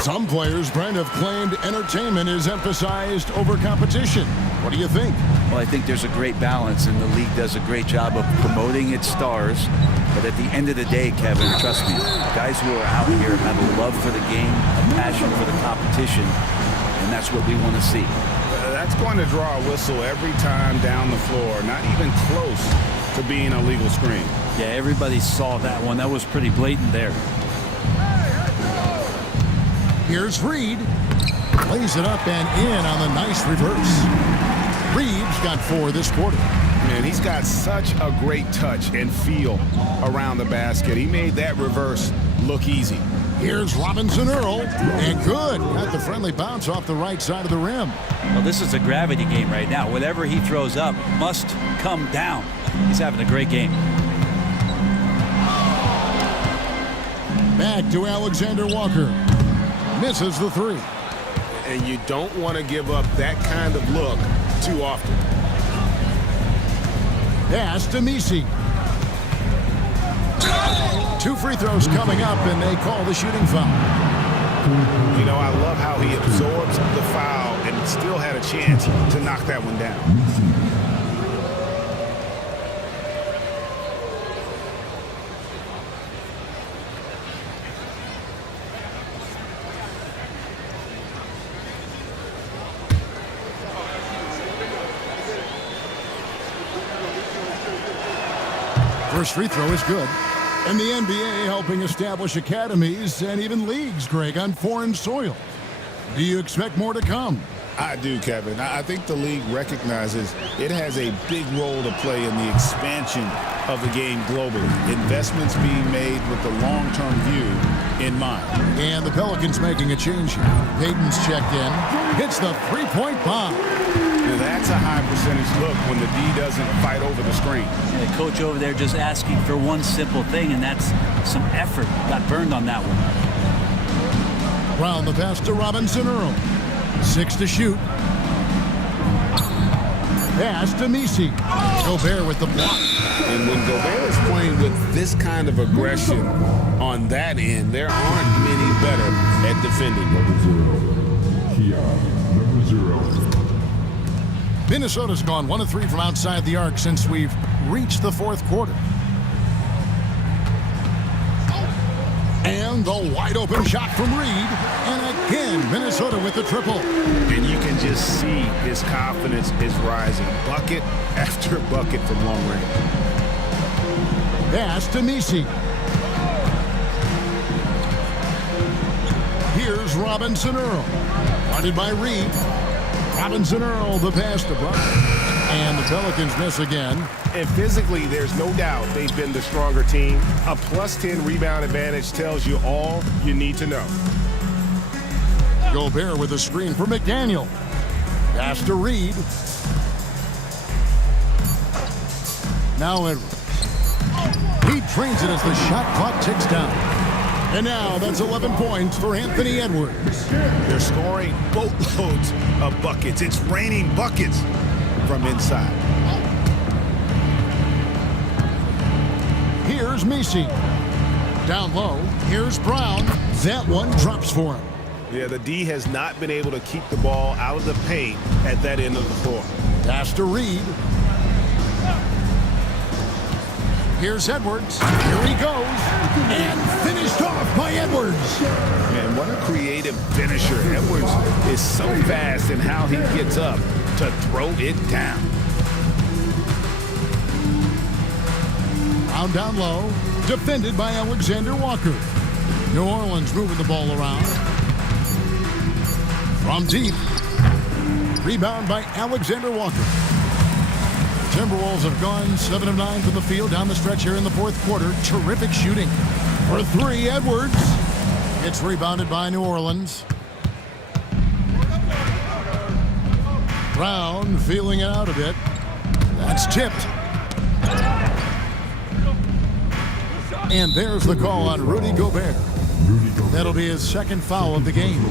Some players, Brent, have claimed entertainment is emphasized over competition. What do you think? Well, I think there's a great balance, and the league does a great job of promoting its stars. But at the end of the day, Kevin, trust me, guys who are out here have a love for the game, a passion for the competition, and that's what we want to see. That's going to draw a whistle every time down the floor, not even close to being a legal screen. Yeah, everybody saw that one. That was pretty blatant there. Here's Reid. Lays it up and in on the nice reverse. Reid's got 4 this quarter. Man, he's got such a great touch and feel around the basket. He made that reverse look easy. Here's Robinson Earl. And good. Got the friendly bounce off the right side of the rim. Well, this is a gravity game right now. Whatever he throws up must come down. He's having a great game. Back to Alexander Walker. Misses the 3. And you don't want to give up that kind of look too often. Pass to Misi. 2 free throws coming up, and they call the shooting foul. You know, I love how he absorbs the foul and still had a chance to knock that one down. First free throw is good. And the NBA helping establish academies and even leagues, Greg, on foreign soil. Do you expect more to come? I do, Kevin. I think the league recognizes it has a big role to play in the expansion of the game globally. Investments being made with the long-term view in mind. And the Pelicans making a change here. Payton's checked in. Hits the three-point bomb. Now that's a high percentage look when the D doesn't fight over the screen. Yeah, the coach over there just asking for one simple thing, and that's some effort. Got burned on that one. Round the pass to Robinson Earl. 6 to shoot. Pass to Misi. Gobert with the block. And when Gobert is playing with this kind of aggression on that end, there aren't many better at defending. Minnesota's gone 1 of 3 from outside the arc since we've reached the fourth quarter. And the wide open shot from Reed. And again, Minnesota with the triple. And you can just see his confidence is rising. Bucket after bucket from long range. Pass to Misi. Here's Robinson Earl. Guarded by Reed. Robinson Earl, the pass to Brown. And the Pelicans miss again. And physically, there's no doubt they've been the stronger team. A +10 rebound advantage tells you all you need to know. Gobert with a screen for McDaniel. Pass to Reed. Now Edwards. He trains it as the shot clock ticks down. And now that's 11 points for Anthony Edwards. They're scoring boatloads of buckets. It's raining buckets from inside. Here's Misi. Down low. Here's Brown. That one drops for him. Yeah, the D has not been able to keep the ball out of the paint at that end of the floor. Pass to Reed. Here's Edwards. Here he goes. And finished off by Edwards. Man, what a creative finisher. Edwards is so fast in how he gets up to throw it down. Brown down low. Defended by Alexander Walker. New Orleans moving the ball around. From deep. Rebound by Alexander Walker. Timberwolves have gone 7 of 9 from the field down the stretch here in the fourth quarter. Terrific shooting. For 3, Edwards. It's rebounded by New Orleans. Brown feeling it out a bit. That's tipped. And there's the call on Rudy Gobert. That'll be his second foul of the game.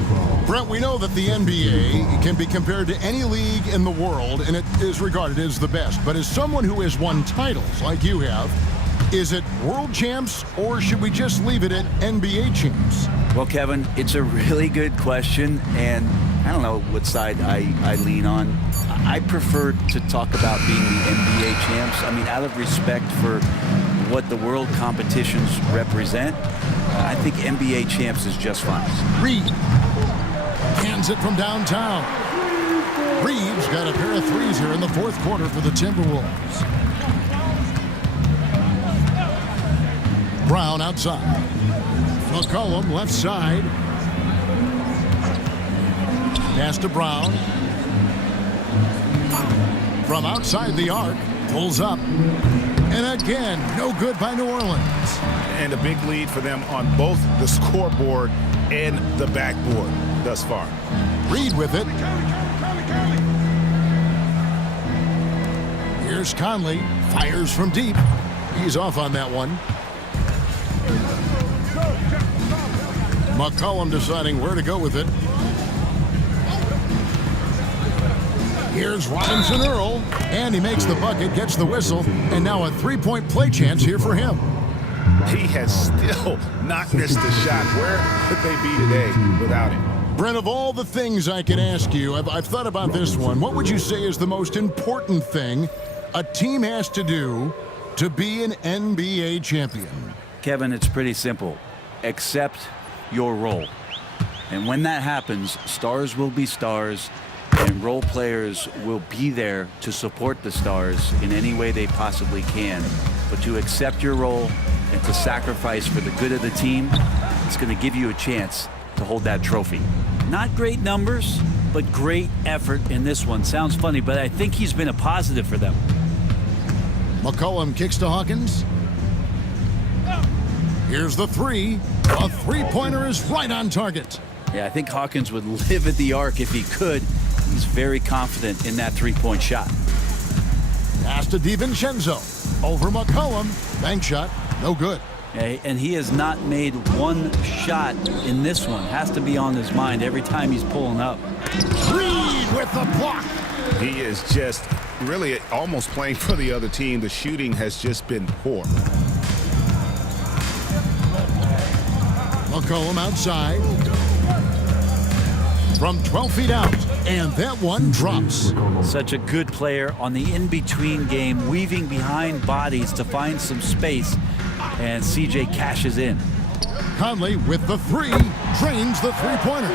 Brent, we know that the NBA can be compared to any league in the world, and it is regarded as the best. But as someone who has won titles like you have, is it world champs, or should we just leave it at NBA champs? Well, Kevin, it's a really good question, and I don't know what side I lean on. I prefer to talk about being the NBA champs. I mean, out of respect for what the world competitions represent, I think NBA champs is just fine. Reed hands it from downtown. Reed's got a pair of threes here in the fourth quarter for the Timberwolves. Brown outside. McCollum left side. Pass to Brown. From outside the arc. Pulls up. And again, no good by New Orleans. And a big lead for them on both the scoreboard and the backboard thus far. Reed with it. Here's Conley. Fires from deep. He's off on that one. McCollum deciding where to go with it. Here's Robinson Earl. And he makes the bucket, gets the whistle, and now a three-point play chance here for him. He has still not missed a shot. Where could they be today without him? Brent, of all the things I could ask you, I've thought about this one. What would you say is the most important thing a team has to do to be an NBA champion? Kevin, it's pretty simple. Accept your role. And when that happens, stars will be stars, and role players will be there to support the stars in any way they possibly can. But to accept your role and to sacrifice for the good of the team, it's going to give you a chance to hold that trophy. Not great numbers, but great effort in this one. Sounds funny, but I think he's been a positive for them. McCollum kicks to Hawkins. Here's the three. A three-pointer is right on target. Yeah, I think Hawkins would live at the arc if he could. He's very confident in that three-point shot. Pass to DiVincenzo. Over McCollum. Bank shot. No good. And he has not made one shot in this one. Has to be on his mind every time he's pulling up. Reed with the block. He is just really almost playing for the other team. The shooting has just been poor. McCollum outside. From 12 feet out. And that one drops. Such a good player on the in-between game, weaving behind bodies to find some space. And CJ cashes in. Conley with the three. Drains the three-pointer.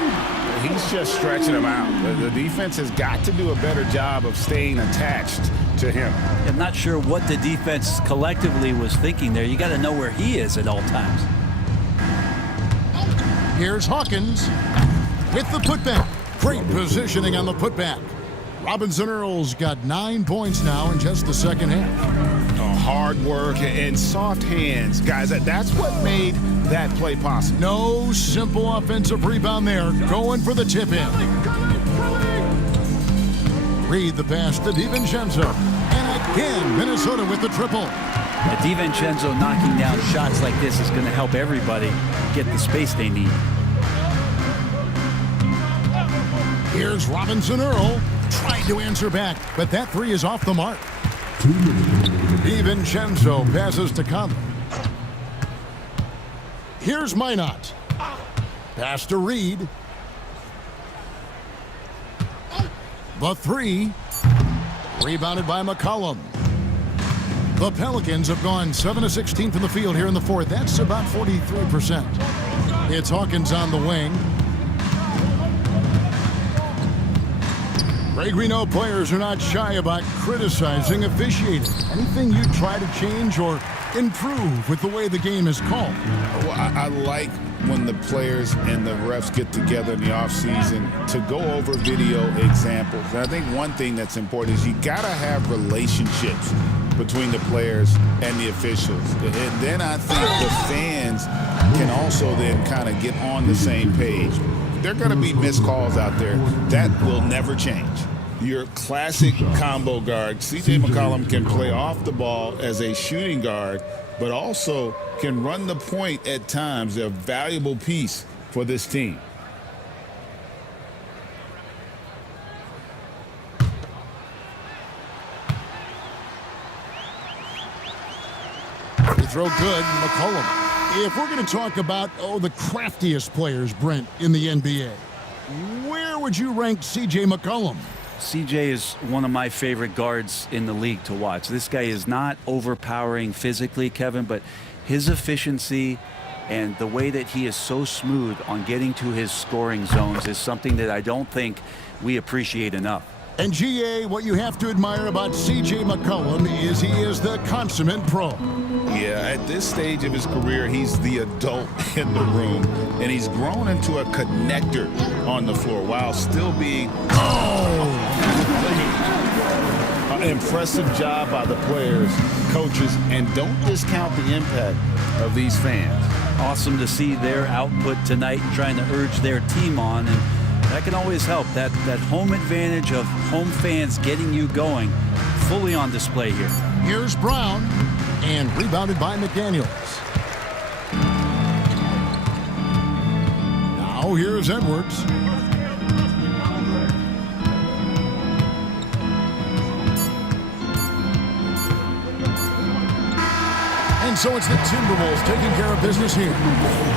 He's just stretching him out. The defense has got to do a better job of staying attached to him. I'm not sure what the defense collectively was thinking there. You got to know where he is at all times. Here's Hawkins with the putback. Great positioning on the putback. Robinson Earl's got 9 points now in just the second half. Hard work and soft hands. Guys, that's what made that play possible. No simple offensive rebound there. Going for the tip in. Reed the pass to DiVincenzo. And again, Minnesota with the triple. DiVincenzo knocking down shots like this is going to help everybody get the space they need. Here's Robinson Earl trying to answer back, but that three is off the mark. DiVincenzo passes to Conley. Here's Minot. Pass to Reed. The three. Rebounded by McCollum. The Pelicans have gone 7 of 16 from the field here in the fourth. That's about 43%. It's Hawkins on the wing. Greg, we know players are not shy about criticizing officiating. Anything you try to change or improve with the way the game is called? Well, I like when the players and the refs get together in the offseason to go over video examples. And I think one thing that's important is you got to have relationships between the players and the officials. And then I think the fans can also then kind of get on the same page. There are going to be missed calls out there. That will never change. Your classic combo guard, CJ McCollum, can play off the ball as a shooting guard, but also can run the point at times. They're a valuable piece for this team. Free throw good, McCollum. If we're going to talk about, the craftiest players, Brent, in the NBA, where would you rank C.J. McCollum? CJ is one of my favorite guards in the league to watch. This guy is not overpowering physically, Kevin, but his efficiency and the way that he is so smooth on getting to his scoring zones is something that I don't think we appreciate enough. And GA, what you have to admire about C.J. McCollum is he is the consummate pro. Yeah, at this stage of his career, he's the adult in the room, and he's grown into a connector on the floor while still being an impressive job by the players, coaches, and don't discount the impact of these fans. Awesome to see their output tonight, trying to urge their team on, and that can always help. That home advantage of home fans getting you going, fully on display here. Here's Brown, and rebounded by McDaniels. Now here's Edwards. And so it's the Timberwolves taking care of business here.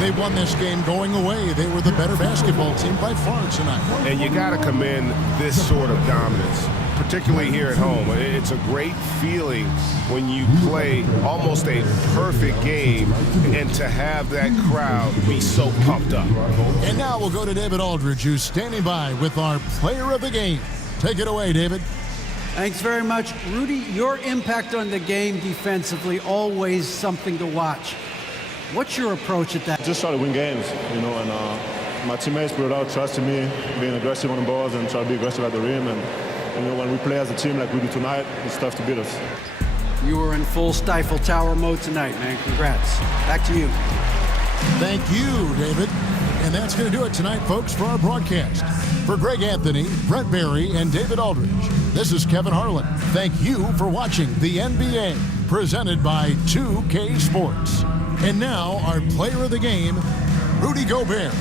They won this game going away. They were the better basketball team by far tonight. And you got to commend this sort of dominance, particularly here at home. It's a great feeling when you play almost a perfect game and to have that crowd be so pumped up. And now we'll go to David Aldridge, who's standing by with our player of the game. Take it away, David. Thanks very much. Rudy, your impact on the game defensively, always something to watch. What's your approach at that? Just try to win games, and my teammates put a lot of trust in me, being aggressive on the balls and try to be aggressive at the rim. And when we play as a team like we do tonight, it's tough to beat us. You were in full Stifle Tower mode tonight, man. Congrats. Back to you. Thank you, David. And that's going to do it tonight, folks, for our broadcast. For Greg Anthony, Brent Barry, and David Aldridge, this is Kevin Harlan. Thank you for watching the NBA, presented by 2K Sports. And now, our player of the game, Rudy Gobert.